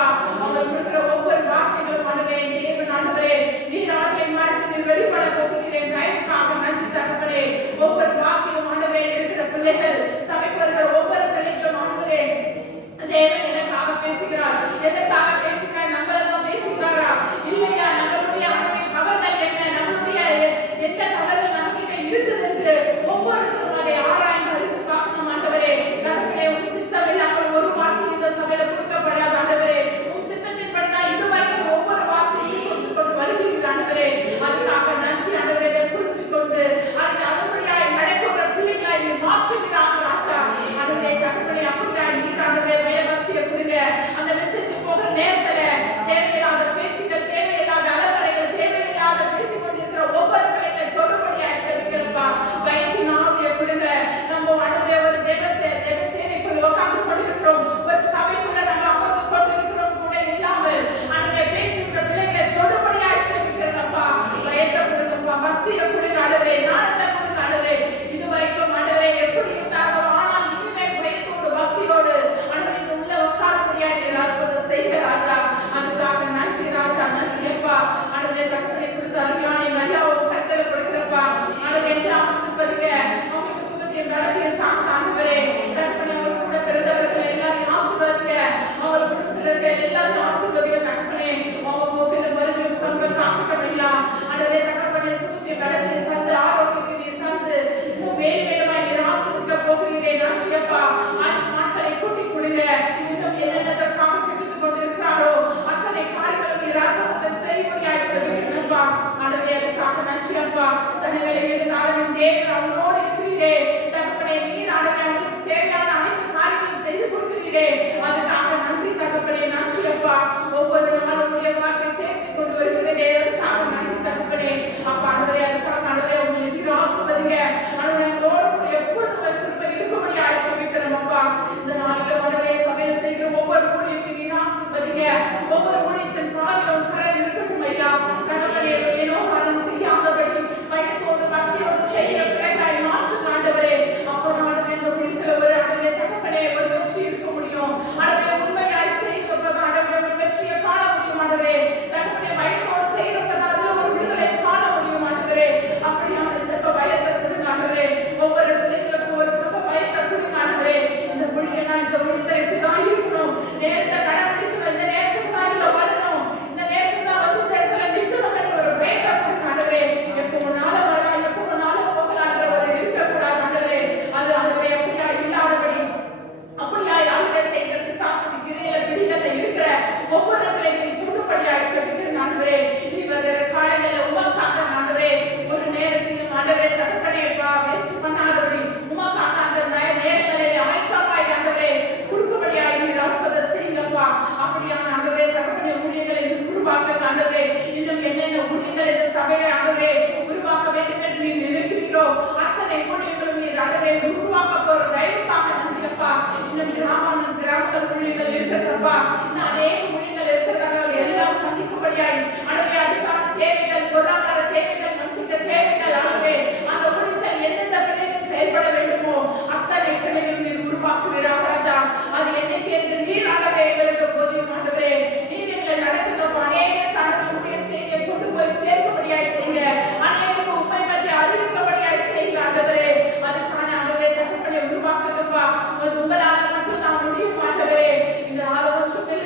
அப்பா அவர் கொடுக்கிற ஒவ்வொரு வார்த்தைகளும் ஆண்டவரே தேவன் ஆண்டவரே நீர் அவர்களை மறைத்து நீர் வெளிப்பட போகிறீரே தயவுக்காக நன்றி தகப்பனே ஒவ்வொரு வார்த்தையும் ஆண்டவரே இருக்கிற பிள்ளைகள் சபைக்கு வருகிற ஒவ்வொரு பிள்ளைகளும் ஆண்டவரே தேவன் எனக்காக பேசுகிறார் எதற்காக பேசுகிறார் நம்மளெல்லாம் பேசுகிறாரா இல்லையா நம்மளுடைய ஆண்டவரே தவறுகள் என்ன நம்மளுடைய எந்த தவறுகள் நம்மகிட்ட இருக்குது என்று ஒவ்வொருத்தரும் அதை ஆராய்ந்து அறிந்து பார்க்கணும் ஆண்டவரே தகப்பனே உன் சித்தம் இல்லாமல் ஒரு வார்த்தை இந்த சபையில கொடுக்கப்படாத ஆண்டவரே உன் சித்தத்தின்படி நான் இதுவரைக்கும் ஒவ்வொரு வார்த்தையும் கொடுத்து கொண்டு வருகிறீர்கள் ஆண்டவரே அதுக்காக நன்றி ஆண்டவரே புரிஞ்சு கொண்டு அதை அதன்படியாய் நடக்கிற பிள்ளைகளை நீர் மாற்றுகிறார்கள் ராஜா ஆண்டவரே தகப்பனே அப்படியாய் நீர் ஆண்டவரே பயபக்தியை கொடுங்க அந்த மெசேஜ் போகிற நேரத்துல தேவையில்லாத பேச்சுகள் தேவையில்லாத அலப்பறைகள் தேவையில்லாத பேசிக் கொண்டிருக்கிற ஒவ்வொரு பிள்ளைகள் தொடுபடியாய் ஜெபிக்கிறப்பா பயத்தின் ஆவியை கொடுங்க நம்ம ஆண்டவரே ஒரு தேவ சேவைக்குள் உட்கார்ந்து கொண்டிருக்கிறோம் ஒரு சபைக்குள்ள நம்ம அமர்ந்து கொண்டிருக்கிறோம் கூட இல்லாமல் ஆண்டவரே பேசுகிற பிள்ளைகள் தொடுபடியாய் ஜெபிக்கிறப்பா பயத்தை கொடுங்கப்பா பக்தியை கொடுங்க ஆண்டவரே ஞானத்தை கொடுங்க ஆண்டவரே இதுவரைக்கும் ஆண்டவரே எப்படி இருந்தார்களோ ஆனால் இனிமேல் பயத்தோடு பக்தியோடு ஆண்டவரே உள்ள உட்கார முடியாது நீர் அற்புதம் செய்க ராஜா அதுக்காக நன்றி ராஜா நன்றி அப்பா ஆண்டவரே கர்த்தரை கொடுத்த அருமையான எங்க ஐயாவும் கர்த்தரை கொடுக்கிறப்பா ஆண்டவரே எல்லாம் ஆசீர்வதிங்க அவங்களுக்கு சுகத்தையும் பலத்தையும் தாங்க ஆண்டவரே கர்த்தனை அவர் கூட பிறந்தவர்கள் எல்லாரையும் ஆசீர்வதிங்க அவர் கூட சிலருக்கு எல்லாரையும் ஆசீர்வதிங்க கர்த்தனே அவங்க போக்கில வருகிற சம்பளம் காக்கட்டும் ஐயா ஆண்டவரே கர்த்தனை சுகத்தையும் பலத்தையும் தந்து ஆரோக்கியத்தையும் தந்து இன்னும் வேறு வேறுமாய் நீர் ஆசீர்வதிக்க போகிறீரே நன்றி அப்பா ஆயுஷ் நாட்களை கூட்டி கொடுங்க இன்னும் என்னென்னதற்காக செபித்துக் கொண்டிருக்கிறாரோ அத்தனை காரியங்களும் நீர் அற்புதத்தை செய்யும்படியாய் ஜெபிக்கிறேன்ப்பா ஆண்டவரே அதுக்காக நன்றி அப்பா தன்னிலை இருந்தாலும் தேவன் அவனோடு இருக்கிறீரே தகப்பனே நீர் ஆண்டவரே அவனுக்கு தேவையான அனைத்து காரியங்களும் செய்து கொடுக்கிறீரே அதுக்காக நன்றி தகப்பனே நன்றி அப்பா ஒவ்வொரு நாளும் உடைய வார்த்தை தேர்த்து கொண்டு வருகிறதே அதுக்காக நன்றி தகப்பனே அப்பா ஆண்டவரே அதுக்காக ஆண்டவரே உங்களை நீர் ஆசீர்வதிங்க ஆண்டவரே உங்களோடு கூட எப்பொழுதும் ஒரு கிருபை இருக்கும்படியாய் ஜெபிக்கிறோம் அப்பா இந்த நாளில ஆண்டவரே சபையில் செய்கிற ஒவ்வொரு ஊழியத்தையும் நீர் ஆசீர்வதிங்க ஒவ்வொரு ஊழியத்தின் பாதையிலும் கரம் இருக்கட்டும் ஐயா தகப்பனே ஏனோ காலம் செய்யாதபடி பயத்தோடு பக்தியோடு செய்கிற பிள்ளைகளை மாற்றுங்க ஆண்டவரே அப்போ ஆண்டவரே இந்த ஊழியத்தில் ஒரு ஆண்டவரே தகப்பனே ஒரு வெற்றி இருக்க முடியும் ஆண்டவரே உண்மையாய் செய்கிறப்பதான் ஆண்டவரே ஒரு வெற்றியை காண முடியும் ஆண்டவரே தகப்பனே பயத்தோடு செய்கிறப்பதான் அதுல ஒரு விடுதலை காண முடியும் ஆண்டவரே அப்படியான செப்ப பயத்தை கொடுங்க ஆண்டவரே ஒவ்வொரு பிள்ளைகளுக்கும் ஒரு செப்ப பயத்தை கொடுங்க ஆண்டவரே இந்த ஊழியெல்லாம் இந்த ஊழியத்தை இப்படிதான் இருக்கணும் நேரத்தை கடைபிடிக்கணும் இந்த நேரத்துக்கு தான் இதுல வரணும் இந்த நேரத்துக்கு தான் வந்து இந்த இடத்துல நிற்கணும் என்ற ஒரு பயத்தை கொடுங்க ஆண்டவரே எப்போ நாளும் வரலாம் எப்போ நாளும் போகலான்ற ஒரு இருக்கக்கூடாது ஆண்டவரே அது ஆண்டவரே அப்படியா இல்லாதபடி அப்படியா ஆளுகை செய்கிற பிசாசுக்கு கிரையில பிடிக்கல இருக்கிற ஒவ்வொரு பிள்ளைகளையும் துண்டுபடியாய் ஜெபிக்கிறேன் ஆண்டவரே இனி வருகிற காலையில உமக்காக ஆண்டவரே ஒரு நேரத்தையும் ஆண்டவரே தகப்பனேப்பா வேஸ்ட் பண்ணாதபடி உமக்காக அந்த நேரங்களை ஆயத்தமாய் ஆண்டவரே கொடுக்கபடியாய் நீர் அற்புதம் செய்யுங்கப்பா அப்படியான ஆண்டவரே தகப்பனே ஊழியர்களை உருவாக்க ஆண்டவரே இன்னும் என்னென்ன ஊழியர்கள் இந்த சபையில ஆண்டவரே உருவாக்க வேண்டும் என்று நீர் நினைக்கிறீரோ அத்தனை ஊழியர்களும் நீர் ஆண்டவரே உருவாக்க போற தயவுக்காக நன்றியப்பா இன்னும் கிராமங்கள் ஊழியர்கள் இருக்கிறப்பா இன்னும் அநேக ஊழியர்கள் இருக்கிறதால எல்லாம் சந்திக்கும்படியாய் ஆண்டவரே அதுக்கான தேவைகள் பொருளாதார தேவைகள் மனுஷங்க தேவைகள் ஆகவே அந்த ஊழியத்தில் எந்தெந்த பிள்ளைகள் செயல்பட வேண்டுமோ அத்தனை பிள்ளைகள் நீர் உருவாக்குவீராக ராஜா அது என்னைக்கு என்று நீர் ஆண்டவரே எங்களுக்கு போதியும் ஆண்டவரே நீர் எங்களை நடத்துங்கப்பா அநேக தன்னுடைய செய்தியை கொண்டு போய் சேர்க்கும்படியாய் செய்யுங்க அநேகருக்கு உண்மை பற்றி அறிவிக்கும்படியாய் செய்யுங்க ஆண்டவரே அதுக்கான ஆண்டவரே தகப்பனை உருவாக்குங்கப்பா அது உங்களால மட்டும் தான் முடியும் ஆண்டவரே இந்த ஆலோசனை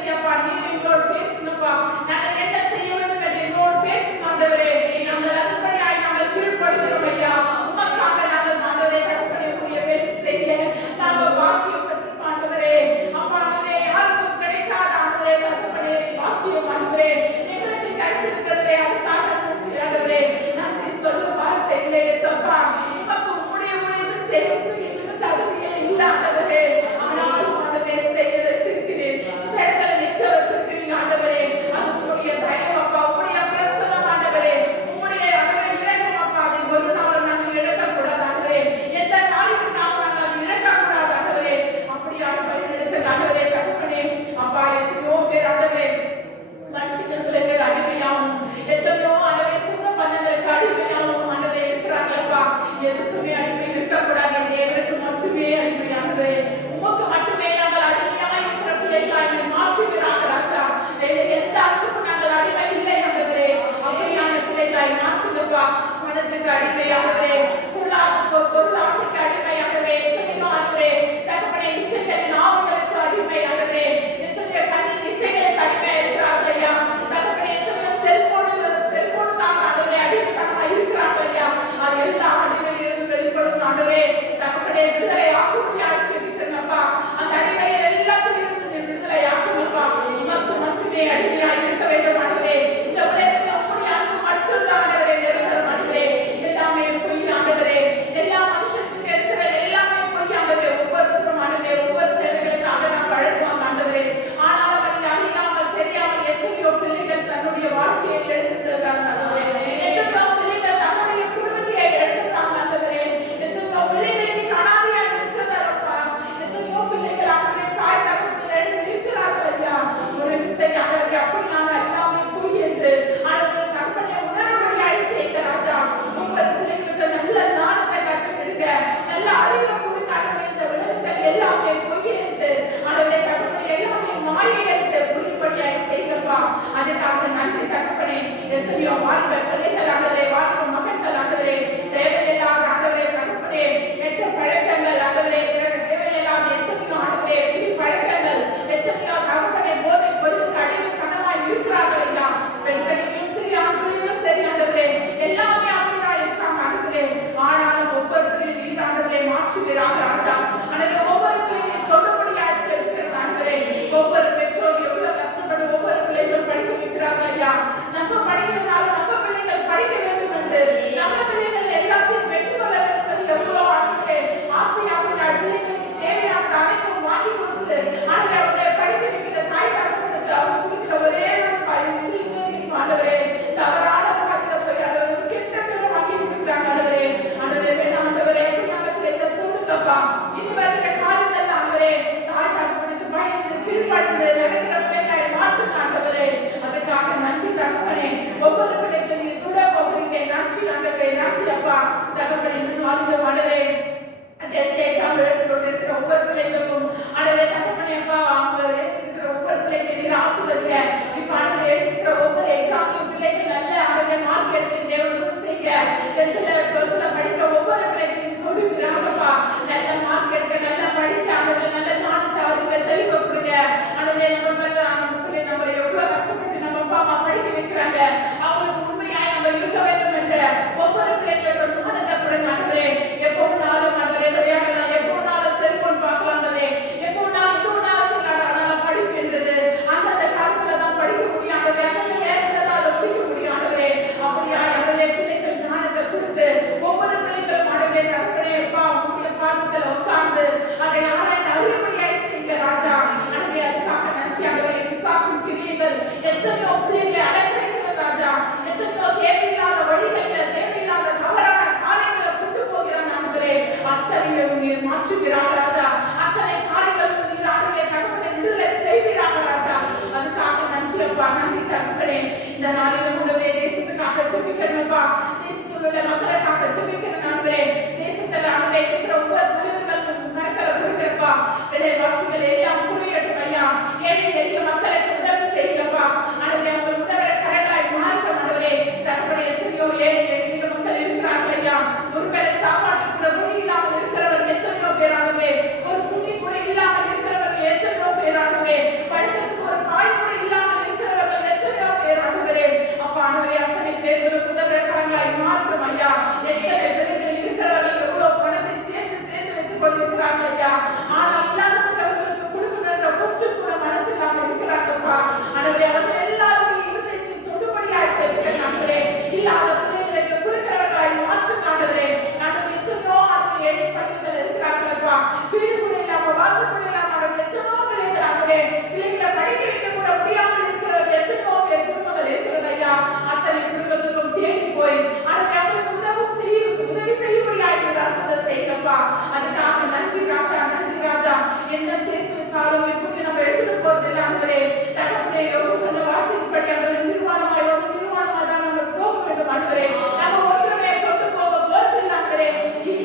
எத்தனையோ பிள்ளைகளை அலங்கரிக்கிற ராஜா, எத்தனையோ தேவையில்லாத வழிகளில தேவையில்லாத தவறான காரியங்களை கொண்டு போகிறான் ஆண்டவரே. அத்தனையும் நீர் மாற்றுகிறார் ராஜா. அத்தனை காரியங்களும் நீர் ஆண்டவரே தகப்பனை விடுதலை செய்வீராக ராஜா. அதுக்காக நன்றி அப்பா, நன்றி தகப்பனே. இந்த நாளிலும் கூடவே தேசத்துக்காக ஜெபிக்கிறேன்ப்பா. தேசத்தில் உள்ள மக்களுக்காக ஜெபிக்கிறேன் ஆண்டவரே. தேசத்தில் ஆண்டவரே இருக்கிற ஒவ்வொரு தலைவர்களுக்கும் கரங்களை கொடுக்கிறப்பா. விலைவாசிகள் எல்லாம் குறையட்டும் ஐயா. ஏழை எளிய மக்களுக்கு உதவி செய்யுங்கப்பா ஆண்டவரே. அவங்க உதவுற கரங்களாய் மாறட்டும் ஆண்டவரே. தகப்பனே எத்தனையோ ஏழை எளிய மக்கள் இருக்கிறார்கள் ஐயா. ஒரு வேளை சாப்பாடு கூட மொழி இல்லாமல் இருக்கிறவர்கள் எத்தனையோ பேர் ஆண்டவரே. ஒரு துணி கூட இல்லாமல் இருக்கிறவர்கள் எத்தனையோ பேர் ஆண்டவரே. படிக்கிறதுக்கு ஒரு பாய் கூட இல்லாமல் இருக்கிறவர்கள் எத்தனையோ பேர் ஆண்டவரே. அப்பா ஆண்டவரே அத்தனை பேர்களுக்கு உதவுற கரங்களாய் மாறட்டும் ஐயா. எத்தனை பேர்கள் இருக்கிறவர்கள் எவ்வளவு பணத்தை சேர்த்து சேர்த்து வைத்துக் கொண்டிருக்கிறார்கள் ஐயா. ஆனால் இல்லாதவர்களுக்கு கொடுக்கின்ற கொஞ்சம் கூட மனசு இல்லாமல் இருக்கிறாங்கப்பா ஆண்டவரே. அவர்கள் எல்லாரும் இருதயத்தின் தொடுபடியாய் ஜெபிக்கிறேன் ஆண்டவரே. இல்லாத பிள்ளைகளுக்கு கொடுக்கிறவர்களாய் மாற்றும் ஆண்டவரே. ஆண்டவரே எத்தனையோ ஆண்டவரே ஏழை பள்ளிகள் இருக்கிறார்களப்பா. வீடு கூட இல்லாம வாசல் கூட இல்லாம அவர்கள் எத்தனையோ பிள்ளைகள் ஆண்டவரே. பிள்ளைகளை படிக்க வைக்க கூட முடியாமல் இருக்கிறவர்கள் எத்தனையோ பேர் குடும்பங்கள் இருக்கிறது ஐயா. அத்தனை குடும்பத்துக்கும் தேடி போய் ஆண்டவரே அவர்களுக்கு உதவி செய்யும்படியாய் அற்புதம் செய்யுங்கப்பா. அதுக்காக நன்றி ராஜா, நன்றி ராஜா. என்ன சேர்த்து விட்டாலும் எப்படி நம்ம எடுத்துட்டு போறது இல்லை ஆண்டவரே. தகப்பனே சொன்ன வார்த்தைப்படி ஆண்டவரே நிர்வாணமாய் வந்து நிர்வாணமா தான் நம்ம போக வேண்டும் ஆண்டவரே. நம்ம ஒன்றுமே கொண்டு போக போறது இல்லை ஆண்டவரே.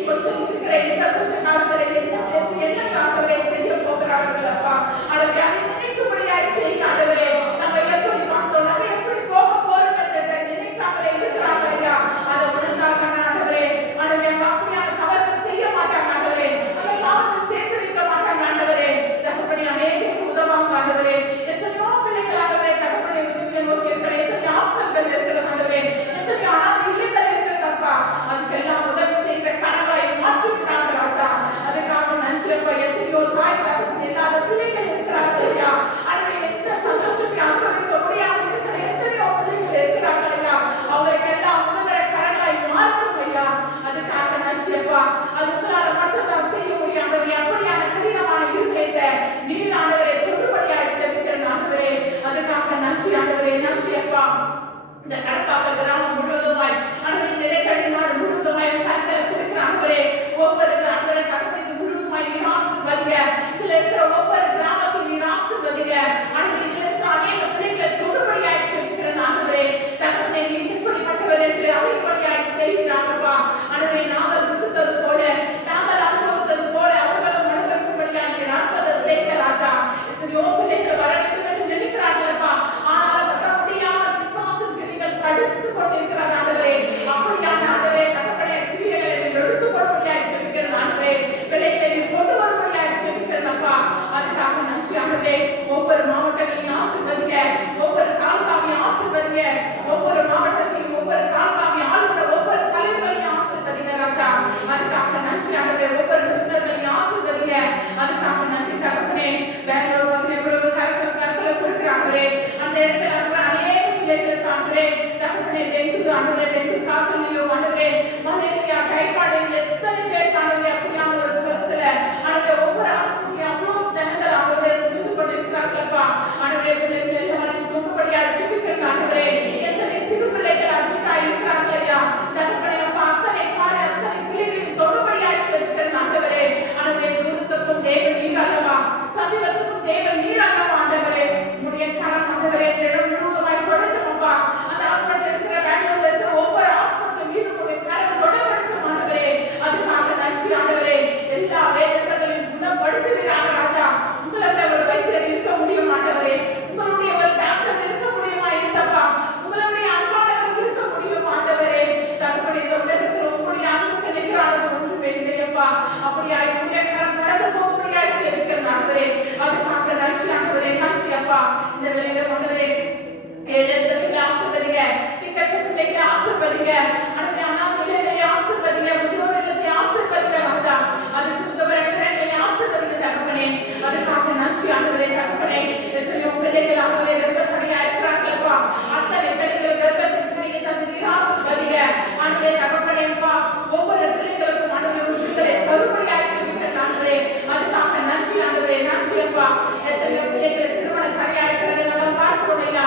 கொஞ்சம் இருக்கிற இந்த கொஞ்ச காலத்துல என்ன சேர்த்து என்ன ஆண்டவரே செய்ய போகிறார்கள் அப்பா ஆண்டவரே. அதை நினைக்கும்படியாய் செய்ய ஆண்டவரே. நம்ம எப்படி பார்த்தோம், நம்ம எப்படி போக போறோம் என்றதை நினைக்காமலே இருக்கிறாங்க ஐயா. அதை உணர்ந்தாங்க ஆண்டவரே. ஆண்டவரே அப்படியான தவறுகள் செய்ய மாட்டாங்க ஆண்டவரே. அந்த பாவத்தை சேர்த்து வைக்க மாட்டாங்க ஆண்டவரே. தகப்பனே அநேகருக்கு உதவாங்க ஆண்டவரே. எத்தனையோ பிள்ளைகள் ஆண்டவரே தகப்பனை உதவியை நோக்கி இருக்கிற எத்தனை ஆஸ்தல்கள் இருக்கிறது ஆண்டவரே. எத்தனை அனாதை இல்லங்கள் இருக்கிறதப்பா. அதுக்கெல்லாம் உதவி செய்கிற கரங்களாய் மாற்றுகிறாங்க ராஜா. அதுக்காக நன்றி அப்பா. எத்தனையோ தாய் தகப்பன் இல்லாத பிள்ளைகள் இருக்கிறார்கள் ஐயா. ஆண்டவரே எந்த சந்தோஷத்தை அனுபவிக்க முடியாமல் இருக்கிற எத்தனையோ பிள்ளைகள் இருக்கிறார்கள் ஐயா. அவங்களுக்கு எல்லாம் உதவுற கரங்களாய் மாறும் ஐயா. அதுக்காக நன்றி அப்பா. அது உங்களால மட்டும்தான் செய்ய முடியும் ஆண்டவரே. அப்படியான கடினமான இருதயத்தை நீர் ஆண்டவரே தொடுபடியாய் ஜெபிக்கிறேன் ஆண்டவரே. அதுக்காக நன்றி ஆண்டவரே, நன்றி அப்பா. இந்த கடப்பாக்க கிராமம் முழுவதுமாய் ஆண்டவரே இந்த இடைக்கழி நாடு முழுவதுமாய் கருத்தலை கொடுக்கிற ஆண்டவரே. ஒவ்வொரு ஆண்டவரே தகப்பனை முழுவதுமாய் நீர் ஆசீர்வதிங்க. இதுல இருக்கிற ஒவ்வொரு கிராமத்தையும் நீர் ஆசீர்வதிங்க ஆண்டவரே. இதுல இருக்கிற அநேக பிள்ளைகளை தொடுபடியாய் ஜெபிக்கிறேன் ஆண்டவரே. தகப்பனை நீர் எப்படிப்பட்டவர் என்று அறியும்படியாய் செய்கிறாங்கப்பா ஆண்டவரே. நாங்கள் ருசித்தது போல, நாங்கள் அனுபவித்தது போல அவர்களும் அனுபவிக்கும்படியாய் நீர் அற்புதம் செய்க ராஜா. எத்தனையோ பிள்ளைகள் வர வேண்டும் என்று நினைக்கிறார்களப்பா. ஆனால் வர முடியாமல் பிசாசின் கிரிகள் தடுத்து கொண்டிருக்கிறார் ஆண்டவரே. அப்படியான ஆண்டவரே தகப்பனே கிரியைகளை நீர் எடுத்து போடும்படியாய் ஜெபிக்கிறேன் ஆண்டவரே. பிள்ளைகளை நீர் கொண்டு வரும்படியாய் ஜெபிக்கிறேன் அப்பா. அதுக்காக நன்றி ஆண்டவரே. ஒவ்வொரு மாவட்டங்களையும் ஆசீர்வதிங்க. ஒவ்வொரு தாலுகாவையும் ஆசீர்வதிங்க. ஒவ்வொரு மாவட்டத்தையும் ஒவ்வொரு தாலுகாவையும் ஆளுநர் ஒவ்வொரு தலைவர்களையும் ஆசீர்வதிங்க ராஜா. அதுக்காக நன்றி ஆண்டவரே. ஒவ்வொரு விசுவர்களையும் ஆசீர்வதிங்க. அதுக்காக நன்றி தகப்பனே. பெங்களூர் வந்து எவ்வளவு கருத்துல கொடுக்கிறாங்களே அந்த இடத்துல அநேக பிள்ளைகளுக்கு ஆண்டவரே தகப்பனே டெங்கு ஆண்டவரே, டெங்கு காய்ச்சலையும் ஆண்டவரே, மலேரியா, டைபாய்டு எத்தனை பேர் ஆண்டவரே அப்படியான ஒரு ஜுரத்துல ஆண்டவரே ஒவ்வொரு ஆஸ்பத்திரியும் அவ்வளவு ஜனங்கள் ஆண்டவரே இருந்து கொண்டிருக்கிறார்களப்பா ஆண்டவரே. பிள்ளைகள் எல்லாரும் தொண்டுபடியாக ஜெபிக்கிறேன் ஆண்டவரே. எத்தனை சிறு பிள்ளைகள் அதிகா இருக்கிறார்கள் ஐயா. தகப்பனே அப்பா அத்தனை பிள்ளைகளின் தொண்டுபடியாக ஜெபிக்கிறேன் ஆண்டவரே. ஆண்டவரே தூரத்துக்கும் தேவன் நீர் அல்லவா, சமீபத்துக்கும் தேவன் நீர் அல்லவா ஆண்டவரே. உடைய கரம் ஆண்டவரே இடம் முழுவதுமாய் தொடரட்டும் அப்பா. அந்த ஹாஸ்பிட்டல் இருக்கிற பெங்களூர்ல இருக்கிற ஒவ்வொரு ஹாஸ்பிட்டல் மீது உடைய கரம் தொடரட்டும் ஆண்டவரே. அதுக்காக நன்றி ஆண்டவரே. எல்லா வேதனைகளையும் குணப்படுத்துவீராக ராஜா. உங்களுடைய ஒரு வைத்தியர் இருக்க முடியும் ஆண்டவரே. உங்களுடைய ஒரு டாக்டர் இருக்க முடியுமா இயேசப்பா. உங்களுடைய அன்பானவர் இருக்க முடியும் ஆண்டவரே. தகப்பனே இந்த உலகத்தில் உங்களுடைய அன்புக்கு நிகரானது ஒன்றுமே இல்லையப்பா. அப்படியாய் உடைய கரம் கடந்து போகும்படியாய் ஜெபிக்கிறேன் ஆண்டவரே. அதுக்காக நன்றி ஆண்டவரே, நன்றி அப்பா. இந்த வேளையில ஆண்டவரே ஏழெழுத்துக்களை ஆசீர்வதிங்க. திக்கற்ற பிள்ளைகளை ஆசீர்வதிங்க. ஆண்டவரே அனாதை இல்லங்களை ஆசீர்வதிங்க. முதியோர் இல்லத்தை ஆசீர்வதிங்க ராஜா. அதுக்கு உதவுற கரங்களை ஆசீர்வதிங்க தகப்பனே. அதுக்காக நன்றி ஆண்டவரே. தகப்பனே எத்தனையோ பிள்ளைகள் ஆண்டவரே கர்ப்பப்படியா இருக்கிறார்களப்பா. அத்தனை பிள்ளைகள் கர்ப்பத்திற்கு நீங்க தந்து நீர் ஆசீர்வதிங்க ஆண்டவரே. தகப்பனே அப்பா ஒவ்வொரு பிள்ளைகளுக்கும் ஆண்டவரே ஒரு விடுதலை கருப்படியாய் ஜெபிக்கிறேன் ஆண்டவரே. அதுக்காக நன்றி ஆண்டவரே, நன்றி அப்பா. எத்தனையோ பிள்ளைகள் திருமண தடையா இருக்கிறதை நம்ம பார்க்கிறோம் ஐயா.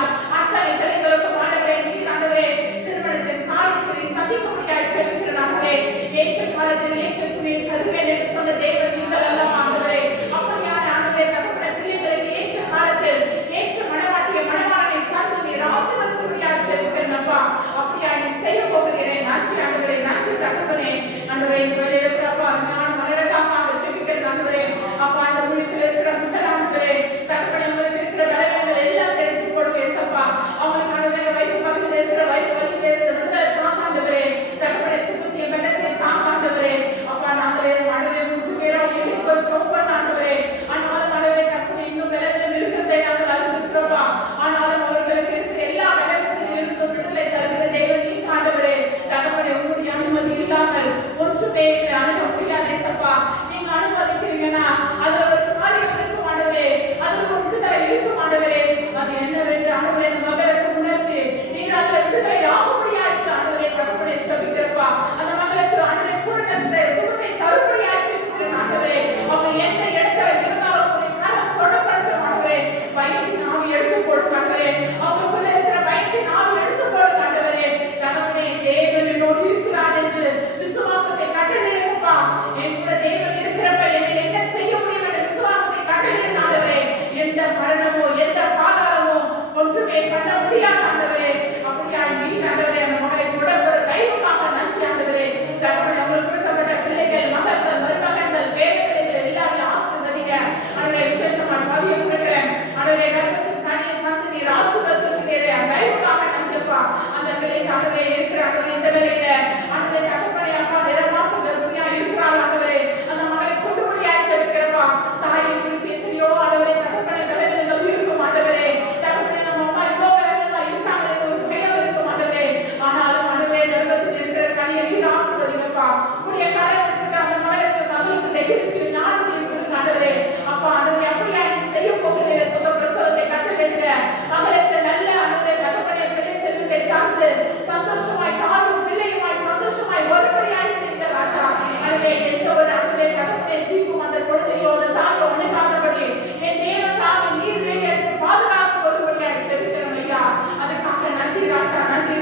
ஆண்டவரே இருக்கிறாங்க இந்த வேலையில ஆண்டவரே தகப்பனே அப்பா 2 மாசம் கர்ப்பிணியா இருக்கிறாள் ஆண்டவரே அந்த மகளை கொடுபடியாய் ஜெபிக்கிறப்பா தாயை குறித்து எத்தனையோ ஆண்டவரே தகப்பனே கடவுள்கள் இருக்கும் ஆண்டவரே தகப்பனே நம்ம அம்மா இவ்வளோ கடவுளா இருக்காங்களே ஒரு பயம் இருக்கும் ஆண்டவரே ஆனாலும் ஆண்டவரே கர்ப்பத்தில் இருக்கிற கனியை நீர் ஆசீர்வதிங்கப்பா உடைய கரம் இருக்கிற அந்த மகளுக்கு தைரியத்தையும் ஞானத்தையும் கொடுங்க ஆண்டவரே அப்பா ஆண்டவரே அப்படியா நீ செய்ய போகிறீங்க சொந்த பிரசவத்தை கட்டளையிடுங்க மகளுக்கு நல்ல ஆண்டவரே தகப்பனே பிள்ளை செல்வத்தை தாழ்ந்து சந்தோஷமாய் தாயும் பிள்ளையுமாய் சந்தோஷமாய் ஒருபடியாய் செய்த ராஜா ஆண்டவரே எந்த ஒரு ஆண்டவரே தகப்பனே தீக்கும் அந்த குழந்தையோ அந்த தாயை உனக்காதபடி என் தேவன் தாங்க நீர் வேண்டிய பாதுகாப்பு கொள்ளும்படியாய் ஜெபிக்கிறோம் ஐயா அதுக்காக நன்றி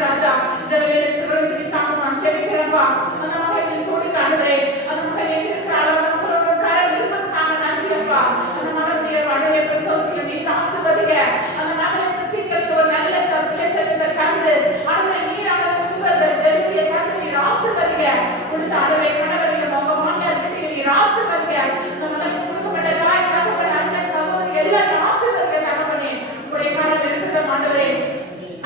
ராஜா இந்த வேலையில சிறுவர்களுக்கு தாங்க நான் ஜெபிக்கிறேன்ப்பா அந்த மகளை கொடுக்க ஆண்டவரே அந்த மகள் எங்க இருக்கிறாளோ அந்த மகளோட கரம் இருப்பதற்காக நன்றி அப்பா அந்த மகளுடைய ஆண்டவரே பிரசவத்தை நீர் ஆசீர்வதிங்க அந்த மகளுக்கு சீக்கிரத்தில் ஒரு நல்ல பிள்ளை செல்வத்தை தந்து ஆண்டவரே நீர் ஆண்டவரே சுகர் டெலிவரியை தந்து நீர் ஆசீர்வதிங்க கொடுத்த ஆண்டவரே கணவரையும் உங்க மாமியார் கிட்ட நீர் ஆசீர்வதிங்க அந்த மகளுக்கு கொடுக்கப்பட்ட தாய் தகப்பன் அண்ணன் சகோதரி எல்லாரும் ஆசீர்வதிங்க தகப்பனே உங்களுடைய கரம் இருக்கட்டும் ஆண்டவரே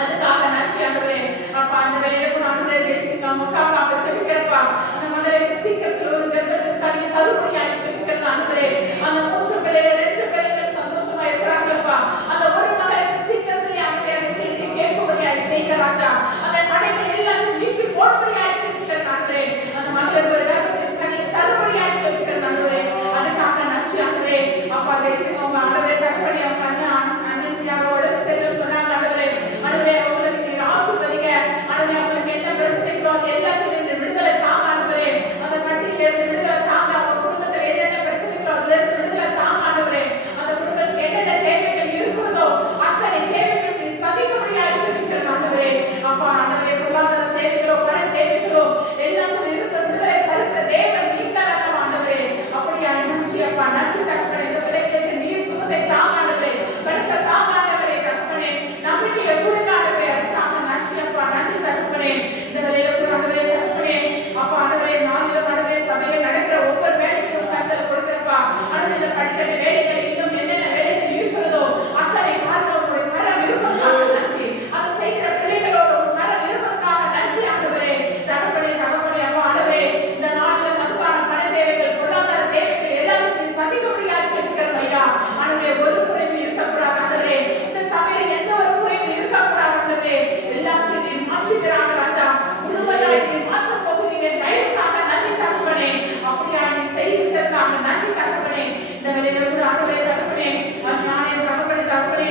அதுக்காக நன்றி ஆண்டவரே அப்பா அந்த வேலையை கூட ஆண்டவரே ஜெயிசிங்க முக்காக்காக ஜெபிக்கிறப்பா அந்த மகளுக்கு சீக்கிரத்தில் ஒரு கர்ப்பத்திற்கான கருப்பையாய் ஜெபிக்கிறது ஆண்டவரே அந்த 3 பிள்ளைகள் 2 பிள்ளைகள் சந்தோஷமா இருக்கிறாங்கப்பா அந்த ஒரு மகளுக்கு சீக்கிரத்தில் ஆண்டவரே செய்தி கேட்கும்படியாய் செய்க ராஜா அந்த கடைகள் எல்லாரும் நீக்கி போடும்படியாய் ஜெபிக்கிறது ஆண்டவரே அந்த மகளுக்கு ஒரு கர்ப்பத்திற்கான தரும்படியாய் ஜெபிக்கிறது ஆண்டவரே அதுக்காக நன்றி ஆண்டவரே அப்பா ஜெயிசிங்க உங்க ஆண்டவரே தகப்பனே அவங்க அண்ணன் யாரோட சேர்ந்து சொன்னாங்க ஆண்டவரே ஆண்டவரே உங்களுக்கு நீர் ஆசீர்வதிங்க ஆண்டவரே உங்களுக்கு என்ன பிரச்சனைகளோ அது எல்லாத்திலிருந்து விடுதலை தாங்க ஆண்டவரே அந்த கட்டியில இருந்து விடுதலை தாங்க அவங்க குடும்பத்துல என்னென்ன பிரச்சனைகளோ அதுல இருந்து விடுதலை தாங்க ஆண்டவரே அந்த குடும்பத்துக்கு என்னென்ன தேவைகள் இருக்கிறதோ அத்தனை தேவைகள் நீ சதிக்கும்படியாய் ஜெபிக்கிறேன் ஆண்டவரே அப்பா ஆண்டவரே பொருளாதார தேவைகளோ பண தேவைகளோ எல்லாத்துக்கும் இருக்கிற விடுதலை தருகிற தேவன் நீங்கள் அல்லவா ஆண்டவரே அப்படியா நன்றி அப்பா நன்றி தகப்பனே இந்த பிள்ளைகளுக்கு நீர் சுகத்தை தாங்க ஆண்டவரே படுத்த தாங்க ஆண்டவரே தகப்பனே நம்பிக்கையை கொடுங்க ஆண்டவரே அதுக்காக நன்றி அப்பா நன்றி தகப்பனே இந்த வேலையில கூட ஆண்டவரே தகப்பனே அப்பா ஆண்டவரே நாளிலும் ஆண்டவரே சபையில நடக்கிற ஒவ்வொரு வேலைக்கும் கருத்துல கொடுக்கிறப்பா ஆண்டவரே இந்த படிக்கட்டு வேலைகள் இன்னும் என்னென்ன வேலைகள் இருக்கிறதோ அத்தனை காரணம் ஒரு மரம் இருப்பதற்காக நன்றி அதை செய்கிற பிள்ளைகளோட ஒரு மரம் இருப்பதற்காக நன்றி ஆண்டவரே தகப்பனே அப்பா ஆண்டவரே இந்த நாளிலும் மதுக்கான பண தேவைகள் பொருளாதார தேவைகள் எல்லாத்தையும் சந்திக்கும்படியாக ஜெபிக்கிறோம் ஐயா ஆண்டவரே ஒரு குறைவு இருக்கக்கூடாது ஆண்டவரே இந்த சபையில எந்த ஒரு குறைவு இருக்கக்கூடாது ஆண்டவரே எல்லாத்தையும் நீர் மாற்றுகிறாங்க ராஜா முழுமையாய் நீர் மாற்றப் போகிறீங்க தயவுக்காக நன்றி தகப்பனே அப்படியா நீ செய்வதற்காக நன்றி தகப்பனே இந்த வேலையில கூட ஆண்டவரே தகப்பனே ஞானே தகப்பனே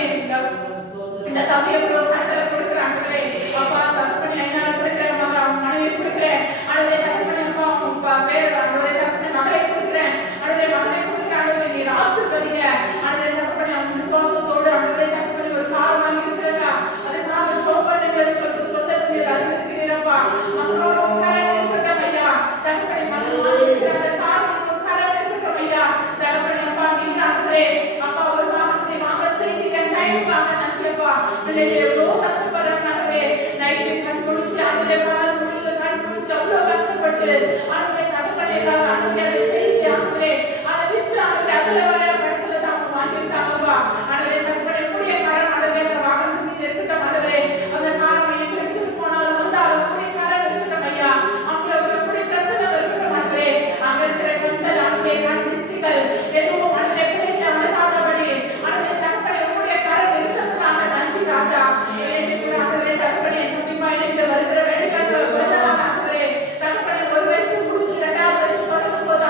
இந்த தம்பியை கூட கருத்துல கொடுக்குற ஆண்டவரே அப்பா தகப்பனே என்னால கொடுக்குறேன் மனைவி கொடுக்குறேன் ஆண்டவரே தகப்பனே அப்பா பேர் ஆண்டவரே தகப்பனே மகளை கொடுக்குறேன் ஆண்டவரே மகனை கொடுக்குறேன் ஆண்டவரே நீர் ஆசீர்வதிங்க ஆண்டவரே தகப்பனே அவங்க விசுவாசத்தோடு ஆண்டவரே தகப்பனே ஒரு கார் வாங்கி இருக்கிறாங்க அதுக்காக ஜோம் பண்ணுங்க சொல்லிட்டு சொன்னது நீர் அறிந்திருக்கிறீரப்பா மக்களோட கரம் இருக்கட்டும் ஐயா தகப்பனே மக்கள் வாங்கி இருக்கிற அந்த கார் மீது கரம் இருக்கட்டும் ஐயா தகப்பனே அப்பா நீர் ஆண்டவரே அப்பா ஒரு வாகனத்தை வாங்க செய்தீங்க டைமுக்காக நன்றி அப்பா பிள்ளைகள் எவ்வளோ கஷ்டப்படுறாங்க ஆண்டவரே நைட்டு கண் முடிச்சு ஆண்டவரே பகல் முழுக்க கண் முடிச்சு அவ்வளோ கஷ்டப்பட்டு ஆண்டவரே தகப்பனே ஆண்டவரே அதை செய்தி ஆண்டவரே அதை விற்று ஆண்டவரே அதுல வர படத்துல தாங்க வாங்கிட்டாங்கப்பா ஆண்டவரே தகப்பனே கூடிய கரம் ஆண்டவரே அந்த வாகனத்து மீது இருக்கட்டும் ஆண்டவரே அந்த காரம் எங்க எடுத்துட்டு போனாலும் வந்தாலும் கூடிய கரம் இருக்கட்டும் ஐயா அவங்களோட கூடிய பிரசனம் இருக்கட்டும் ஆண்டவரே அங்க இருக்கிற கஷ்டங்கள் ஆண்டவரே கண் டிஸ்ட்ரிகள் எதுவும் ஆண்டவரே பிள்ளைகளை அணுகாதபடி ஆண்டவரே தகப்பனே கூடிய கரம் இருக்கிறதுக்காக நன்றி ராஜா ஆண்டவரே தகப்பனே கண்டிப்பா எனக்கு வருகிற வேலைக்காக ஆண்டவரே தகப்பனே ஒரு வயசு முடிஞ்சு 2வது வயசு தொடங்கும் போது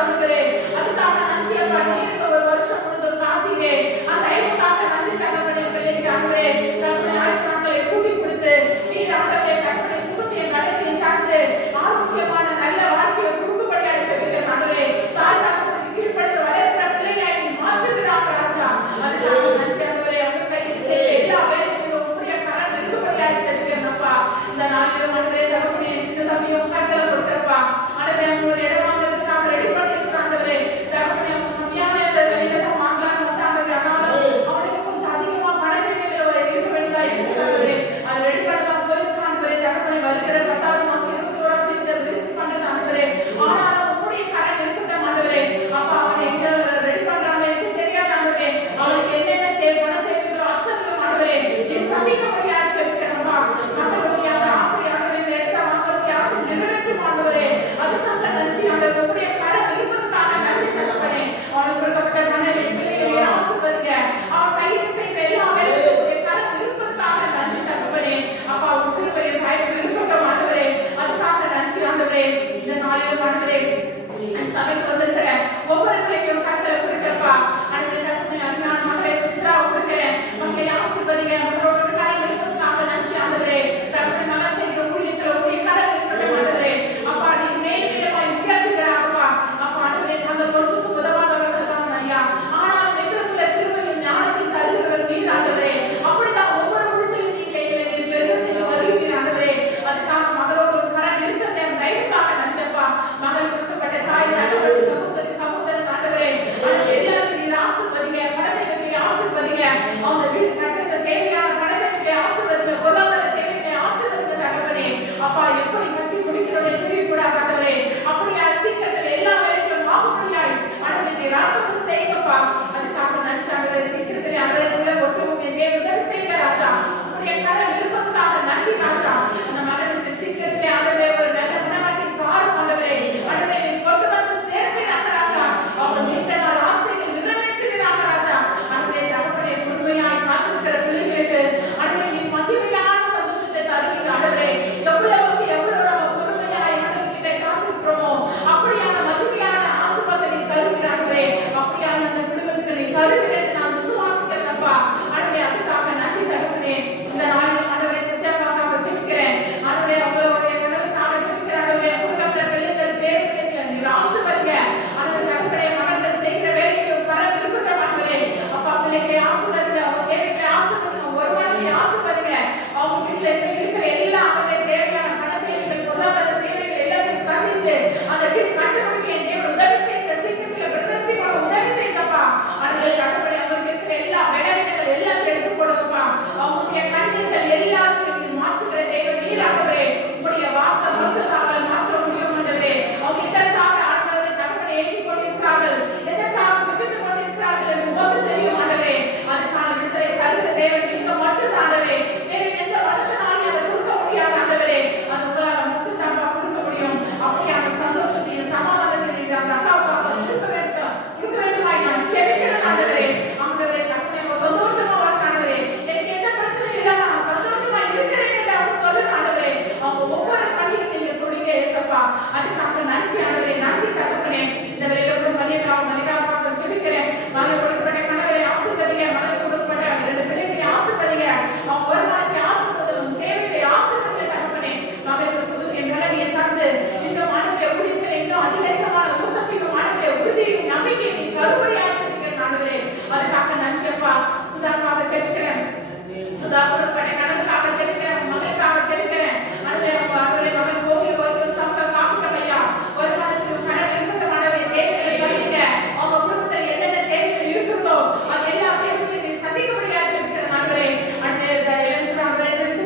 சுதா கொடுப்பட கணவனுக்காக ஜெபிக்கிறேன், மகளுக்காக ஜெபிக்கிறேன். ஆண்டவரே ஆண்டவரே மகன் கோவில் போய் சமூக காக்கட்டும் ஐயா. ஒரு மாதத்துக்கு கணவன் இருக்கட்டும் ஆண்டவரே, தேவைகளை சொல்லுங்க. அவங்க குடும்பத்தில் என்னென்ன தேவைகள் இருக்கிறதோ அது எல்லா தேவைகளையும் சந்திக்கும்படியாக ஜெபிக்கிறேன் ஆண்டவரே.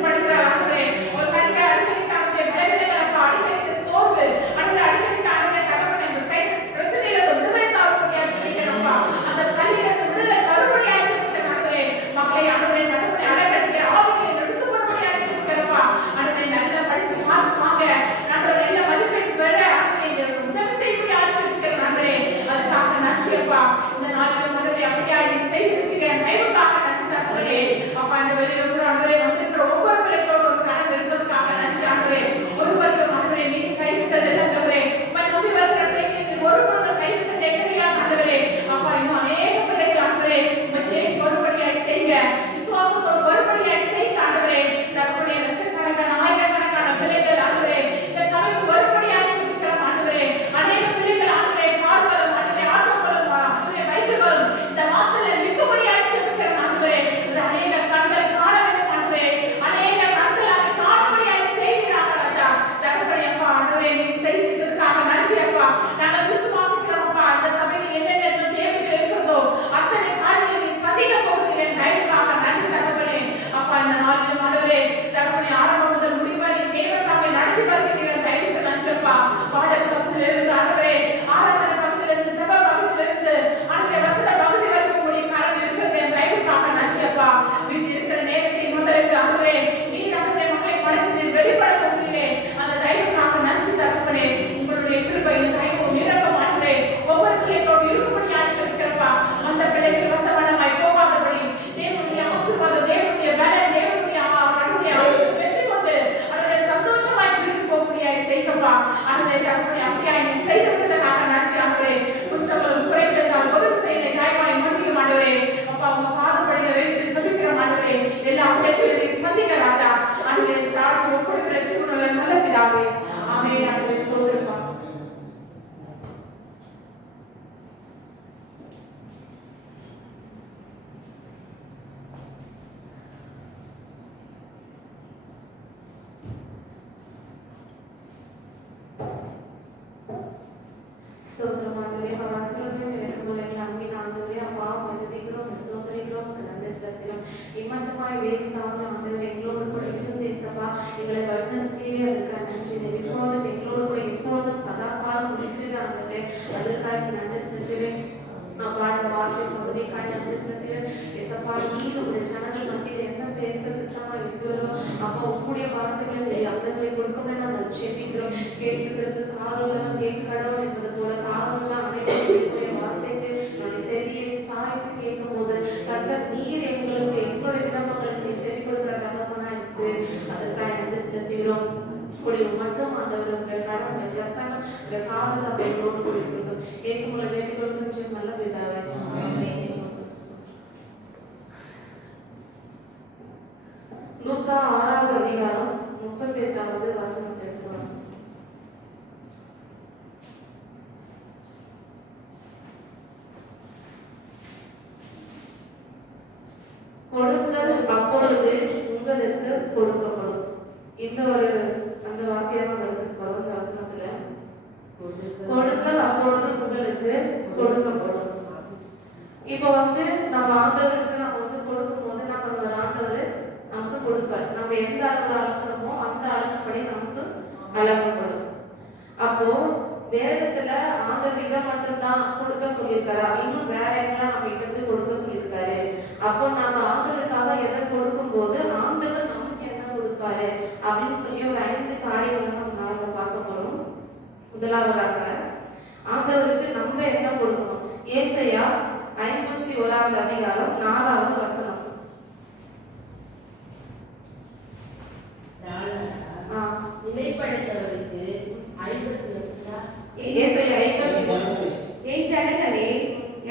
படிக்கிறார் ஆண்டவரே, ஒரு படிக்க அடிக்கடிக்காக விளைவிடங்கள் அடிக்கடிக்கு சோர்வு ஆண்டவரே, அடிக்கடிக்காக தகவல் இந்த சைனஸ் பிரச்சனையில விடுதலை தரும்படியாக ஜெபிக்கிறேன். அந்த சளியிலிருந்து விடுதலை தரும்படியாக ஜெபிக்கிறேன் ஆண்டவரே. மக்களை ஆண்டவரே தகவலை அலங்கரிக்கிற ஆவியை எடுத்து போடும்படியாக ஜெபிக்கிறேன் ஆண்டவரே. நல்லா படிச்சு மார்க் வாங்க ஆண்டவரே, நல்ல மதிப்பெண் பெற ஆண்டவரே உதவி செய்யும்படியாக ஜெபிக்கிறேன் ஆண்டவரே. அதுக்காக நன்றியப்பா. இந்த நாளில் ஆண்டவரே அப்படியே நீ செய்திருக்கிற தயவுக்காக நன்றி ஆண்டவரே. அப்பா இந்த வெளியில கூட ஆண்டவரே வந்திருக்கிற ஒவ்வொரு பிள்ளைகளோடு ஒரு கனவு இருப்பதற்காக நன்றி ஆண்டவரே. ஒருவருக்கு ஆண்டவரே நீ கைவிட்டது ஆண்டவரே, நம்பி வருகிற பிள்ளைகளுக்கு ஒருவருக்கு கைவிட்டதே கிடையாது ஆண்டவரே. அப்பா இன்னும் அநேக பிள்ளைகள் ஆண்டவரே தேடி ஒருபடியாய் செய்யுங்க, விசுவாசத்தோடு ஒருபடியாய் செய்யுங்க ஆண்டவரே. தன்னுடைய லட்சக்கணக்கான ஆயிரக்கணக்கான பிள்ளைகள் ஆண்டவரே இந்த சபைக்கு ஒருபடியாய் ஜெபிக்கிறோம் ஆண்டவரே. அநேக பிள்ளைகள் ஆண்டவரே கார்களும் ஆண்டவரே ஆட்டோக்களும் ஆண்டவரே பைக்குகளும் இந்த வாசல்ல நிற்கும்படியாய் ஜெபிக்கிறோம் ஆண்டவரே. இந்த அநேக கண்கள் காண வேண்டும் ஆண்டவரே, அநேக கண்கள் அதை காணும்படியாய் செய்கிறார்கள் ராஜா. தகப்பனே அப்பா ஆண்டவரே நீ செய்திருக்கிறதுக்காக நன்றி அப்பா. நாங்கள் விசுவாசிக்கிறோம் அப்பா. இந்த சபையில் என்னென்ன தேவைகள் இருக்கிறதோ அத்தனை காரியங்களை நீ சந்திக்க போகிறேன் தயவுக்காக நன்றி தகப்பனே. அப்பா இந்த நாளிலும் ஆண்டவரே தகப்பனே ஆரம்பம் முதல் முடிவு வரை தேவனாக நடத்தி வருகிறேன் தயவுக்கு நன்றி அப்பா. பாடல் பகுதியில் இருந்து ஆண்டவரே ஆராதனை பகுதியிலிருந்து ஜெப பகுதியிலிருந்து ஆண்டவரே வசன பகுதி வரைக்கும் உடைய கரம் இருக்கிறது தயவுக்காக நன்றி அப்பா. வீட்டில் இருக்கிற நேரத்தை முதலுக்கு ஆண்டவரே நீர் ஆண்டவரே மக்களை படைத்து வெளிப்பட போகிறேன் அந்த தயவுக்காக நன்றி தகப்பனே. உங்களுடைய கிருபையும் தயவும் நிரப்பம் ஆண்டவரே ஒவ்வொரு பிள்ளைகளோடு இருக்கும்படியாக ஜெபிக்கிறப்பா. அந்த பிள்ளைகள் வந்த வனமாய் போகாதபடி தேவனுடைய ஆசீர்வாதம், தேவனுடைய பலன், தேவனுடைய வெற்றி கொண்டு அவருடைய சந்தோஷமாய் திரும்பி போகக்கூடியாய் செய்யப்பா. அவருடைய தகப்பனை அப்படியாய் நீ செய்திருக்கிறதுக்காக நன்றி ஆண்டவரே. புத்தகங்களும் குறைந்தால் ஒரு செய்தி நியாயமாய் மன்னியும் ஆண்டவரே. அப்பா உங்க பாதப்படியில வைத்து ஜெபிக்கிறோம் ஆண்டவரே. எல்லா தேவைகளை சந்திக்க ராஜா ஆண்டவரே. பிரார்த்தனை ஒப்புடுகிற ஜீவனுள்ள நல்ல பிதாவே ஆமென் ஆண்டவரே. ஸ்தோத்திரம். ஸ்தோத்திரம் ஆண்டவரே. பராக்கிரமே இறக்கமுள்ள அன்பின் ஆண்டவரே, அப்பா மதிக்கிறோம், ஸ்தோத்திரிக்கிறோம், நன்றி செலுத்துகிறோம். இம்மட்டுமாய் தேவனான ஆண்டவரே எங்களோடு கூட இருந்து இயேசுவா எங்களை வழிநடத்தியே அதுக்காக நன்றி. இப்பொழுதும் எங்களோடு கூட எப்பொழுதும் சதா காலம் இருக்கிறது ஆண்டவரே, அதற்காக நன்றி செலுத்துகிறேன். அப்பா இந்த வார்த்தை பகுதிக்காக நன்றி செலுத்துகிறேன். இயேசுவா நீர் உடைய ஜனங்கள் மத்தியில் என்ன பேச சித்தமா இருக்கிறோம் அப்பா உங்களுடைய வார்த்தைகளை அந்தங்களை கொடுக்கணும்னு நம்ம ஜெபிக்கிறோம். கேட்கிறதுக்கு காதோலாம் கேட்க கடவுள் என்பது போல காதோலாம் அனைவருடைய வார்த்தைக்கு நம்முடைய செவியை சாய்த்து கேட்கும் போது கர்த்தர் நீர் எங்களுக்கு எங்களுடைய விண்ணப்பங்களுக்கு நீ செவி கொடுக்கிற தகப்பனா இருக்கு. அதற்காக நன்றி செலுத்துகிறோம். முடிவு மட்டும் ஆண்டவருடைய கடவுளுடைய பிரசன்னம் இந்த காதுல எங்களோடு கூட இருக்கட்டும். இயேசு உங்களை வேண்டிக் கொள்கின்ற நல்ல பிதாவே ஆமென். லூக்கா 6வது அதிகாரம் 38வது வசனத்திற்கு வாசிக்கிறேன். கொடுங்கள் அப்பொழுது உங்களுக்கு கொடுக்கப்படும். இந்த ஒரு அந்த வாக்கியமா எடுத்துக்கொள்ளும். இந்த வசனத்துல கொடுங்கள் அப்பொழுது உங்களுக்கு கொடுக்கப்படும். இப்போ நம்ம ஆண்டவருக்கு நம்ம கொடுக்கும் போது நம்ம ஆண்டவர் நமக்கு கொடுப்பார். நம்ம எந்த அளவுல அளக்கிறோமோ அந்த அளவுப்படி நமக்கு அளக்கப்படும். அப்போ வேதத்துல ஆண்டவர் இதை மட்டும்தான் கொடுக்க சொல்லியிருக்காரு, இன்னும் வேற எல்லாம் நம்ம இருந்து கொடுக்க சொல்லியிருக்காரு. அப்போ நம்ம ஆண்டவருக்காக எதை கொடுக்கும் போது ஆண்டவர் நமக்கு என்ன கொடுப்பாரு அப்படின்னு சொல்லி ஒரு 5 காரியங்களை நம்ம பார்க்க போறோம். முதலாவதாக ஆண்டவருக்கு நம்ம என்ன கொடுக்கணும். ஏசாயா 51வது அதிகாரம் 4வது வசனம். நிலைப்படுத்தவருக்கு என் ஜனங்களே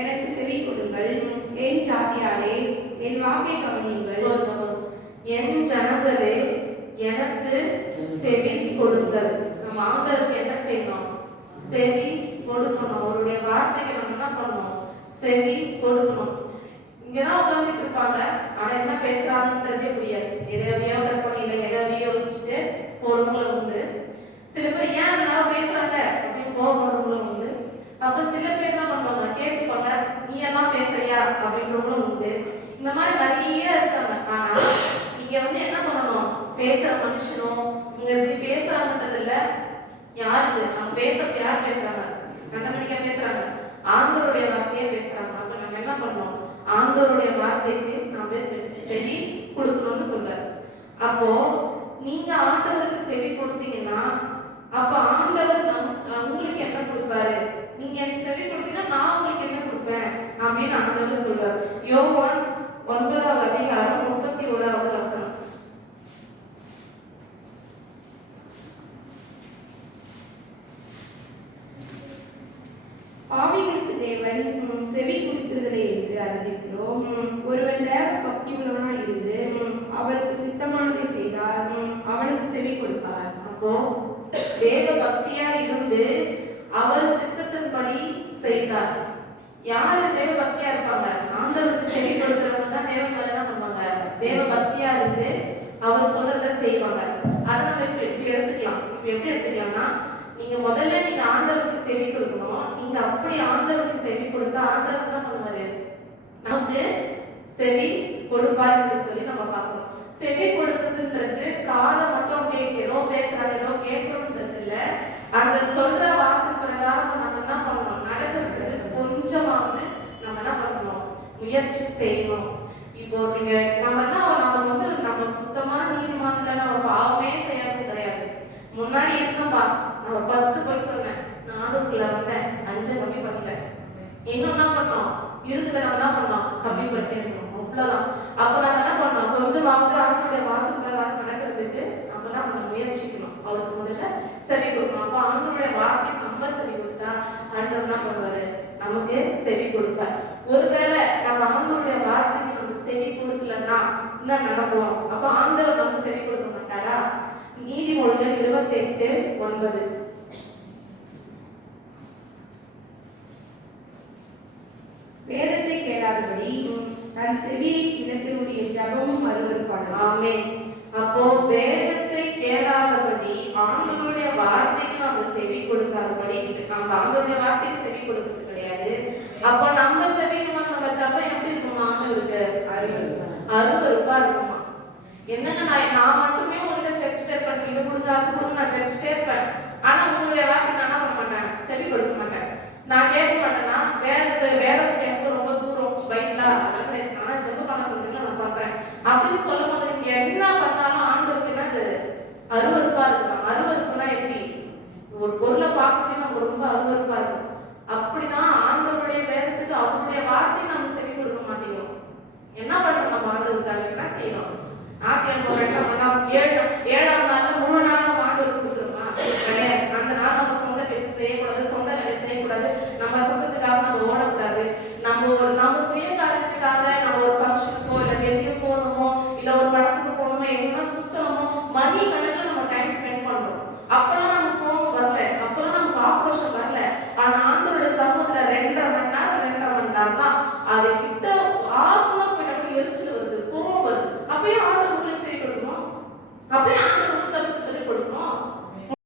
எனக்கு செவி கொடுங்கள், என் ஜாதியாரே என் வாக்கை கவனியுங்கள். என் ஜனங்களே எனக்கு செவி கொடுங்கள். நம்ம ஆண்டவருக்கு என்ன செய்யணும்? செவி கொடுக்கணும். அவருடைய வார்த்தைக்கு நம்ம என்ன பண்ணணும்? செவி கொடுக்கணும். இங்கதான் உட்கார்ந்துட்டு இருப்பாங்க, ஆனா என்ன பேசுறாங்கன்றதே புரியாது. எதையோ கற்பனையில எதையோ யோசிச்சுட்டு போறவங்களும் உண்டு. சில பேர் ஏன் அந்த நேரம் பேசுறாங்க அப்படின்னு போறவங்களும் உண்டு. அப்ப சில பேர் என்ன பண்ணுவாங்க, கேட்டுப்பாங்க, நீ எல்லாம் பேசுறியா அப்படின்றவங்களும் உண்டு. இந்த மாதிரி நிறைய இருக்காங்க. ஆனா இங்க என்ன பண்ணணும், பேசுற மனுஷனும் இங்க இப்படி பேசுறாங்கன்றது இல்ல. யாருக்கு அவங்க பேசுறது, யார் பேசுறாங்க, கண்டமணிக்கா பேசுறாங்க, ஆண்டவருடைய வார்த்தையே பேசுறாங்க. அப்ப நம்ம என்ன பண்ணணும், ஆண்டவருடைய வார்த்தைக்கு நாம செவி கொடுக்கணும்னு சொல்றாரு. அப்போ நீங்க ஆண்டவருக்கு செவி கொடுத்தீங்கன்னா அப்ப ஆண்டவர் உங்களுக்கு என்ன கொடுப்பாரு, நீங்க எனக்கு செவி கொடுத்தீங்கன்னா நான் உங்களுக்கு என்ன கொடுப்பேன் அப்படின்னு ஆண்டவர் சொல்றாரு. யோவான் 9வது அதிகாரம் 31வது வசனம். பாவிகளுக்கு தேவன் செவி கொடுக்கிறதில்லை என்று அறிந்திருக்கிறோம். ஒருவன் தேவ பக்தி உள்ளவனாய் இருந்து அவருக்கு சித்தமானதை செய்தால் அவனுக்கு செவி கொடுப்பார். அப்போ தேவ பக்தியா இருந்து அவர் சித்தத்தின்படி செய்தார். யாரு தேவ பக்தியா இருப்பாங்க, ஆண்டவருக்கு செவி கொடுக்கிறவங்க தான் தேவன் என்ன பண்ணுவாங்க, தேவ பக்தியா இருந்து அவர் சொல்றத செய்வாங்க. அதை நம்ம இப்படி எடுத்துக்கலாம். இப்ப எப்படி எடுத்துக்கலாம்னா, நீங்க முதல்ல நீங்க ஆண்டவருக்கு செவி கொடுக்கணும். நீங்க அப்படி ஆண்டவருக்கு செவி கொடுத்தா ஆண்டவர் என்ன பண்ணுவாரு, நமக்கு செவி கொடுப்பார் என்று சொல்லி நம்ம பார்க்கணும். செவி கொடுக்குதுன்றது காதை மட்டும் ஏதோ பேசுறாங்க ஏதோ கேட்கணும்ன்றது இல்ல. அந்த சொல்ற வார்த்தை பிரகாரம் நம்ம என்ன பண்ணணும், நடக்கிறதுக்கு கொஞ்சமாவது நம்ம என்ன பண்ணணும், முயற்சி செய்யணும். இப்போ நீங்க நம்ம சுத்தமான நீதிமான இல்ல, நம்ம பாவமே செய்யறது கிடையாது. முன்னாடி இருந்தப்பா நம்ம 10 போய் சொன்னேன், 4க்குள்ள வந்தேன், 5 கம்மி பண்ணிட்டேன். இன்னும் என்ன பண்ணோம், இருக்குது நம்ம என்ன பண்ணோம், கம்மி பண்ணிட்டே இருக்கணும். அவ்வளவுதான். அப்ப நம்ம என்ன பண்ணோம், கொஞ்சமாவது ஆண்டவருடைய வாக்கு பிரகாரம் நடக்கிறதுக்கு நம்ம என்ன பண்ண முயற்சிக்கணும். அவருக்கு முதல்ல செவி கொடுக்கணும். அப்ப ஆண்டவருடைய வார்த்தை நம்ம செவி கொடுத்தா ஆண்டவர் என்ன பண்ணுவாரு, நமக்கு செவி கொடுப்பார். ஒருவேளை நம்ம ஆண்டவருடைய வார்த்தைக்கு நம்ம செவி கொடுக்கலன்னா என்ன நடக்கும், அப்ப ஆண்டவர் நமக்கு செவி கொடுக்க மாட்டாரா? நீதிமொழிகள் 28:9. வேதத்தை கேளாதபடி தன் செவியை விலக்கினுடைய ஜபமும் அருவருப்பானது. ஆமென். அப்போ வேதத்தை கேளாதபடி ஆண்டவருடைய வார்த்தைக்கு நம்ம செவி கொடுக்காதபடி, நம்ம ஆண்டவருடைய வார்த்தைக்கு செவி கொடுக்கிறது கிடையாது. அப்ப நம்ம ஜெபிக்கும்போது நம்ம ஜபம் எப்படி இருக்குமா, ஆண்டவருக்கு அருவருப்பா இருக்குமா? என்னங்க நான் மட்டுமே உங்கள்கிட்ட ஜெபிச்சுட்டே இருப்பேன், இது கொடுங்க அது கொடுங்க, நான் ஜெபிச்சுட்டே இருப்பேன். ஆனா உங்களுடைய வார்த்தை நான் என்ன பண்ண மாட்டேன், செவி கொடுக்க மாட்டேன். நான் கேட்க மாட்டேன்னா வேதத்துக்கு எனக்கு ரொம்ப தூரம் பைலா, ஆனா ஜெபம் பண்ண சொல்றீங்க நான் பண்றேன் அப்படின்னு சொல்லும் போது நீங்க என்ன பண்ணாலும் ஆண்டவருக்கு என்னது அருவருப்பா இருக்கும். அருவருப்புனா எப்படி, ஒரு பொருளை பார்க்கறதுக்கு நம்ம ரொம்ப அருவருப்பா இருக்கும். அப்படிதான் ஆண்டவருடைய வேதத்துக்கு அவருடைய வார்த்தையை நம்ம செவி கொடுக்க மாட்டேங்கிறோம். என்ன பண்றோம், நம்ம ஆண்டவருக்காக என்ன செய்யணும், 7ஆம் நாள்ல முழு நாள் நம்ம ஆண்டவர் கொடுக்குறோமா கிடையாது. அந்த நாள் நம்ம சொந்த பேச்சு செய்யக்கூடாது, சொந்த வேலை செய்யக்கூடாது, நம்ம சொந்தத்துக்காக நம்ம ஓடக்கூடாது. நம்ம சுய காரியத்துக்காக நம்ம ஒரு ஃபங்க்ஷனுக்கோ இல்ல வெளியே போகணுமோ இல்ல ஒரு படத்துக்கு போகணுமோ எங்கன்னா சுத்தமோ மணி கணக்குல நம்ம டைம் ஸ்பெண்ட் பண்றோம். அப்பெல்லாம் நமக்கு கோபம் வரல, அப்பெல்லாம் நமக்கு ஆக்ரோஷம் வரல. ஆனா ஆண்டவருடைய சமூகத்துல 2.5 மணி நேரம் தான் அதை கிட்ட ஆர்வமா போயிட்டு எரிச்சல் வருது, கோபம் வருது. அப்பயே ஆண்டவருக்கு செவி கொடுக்கணும். அப்பயே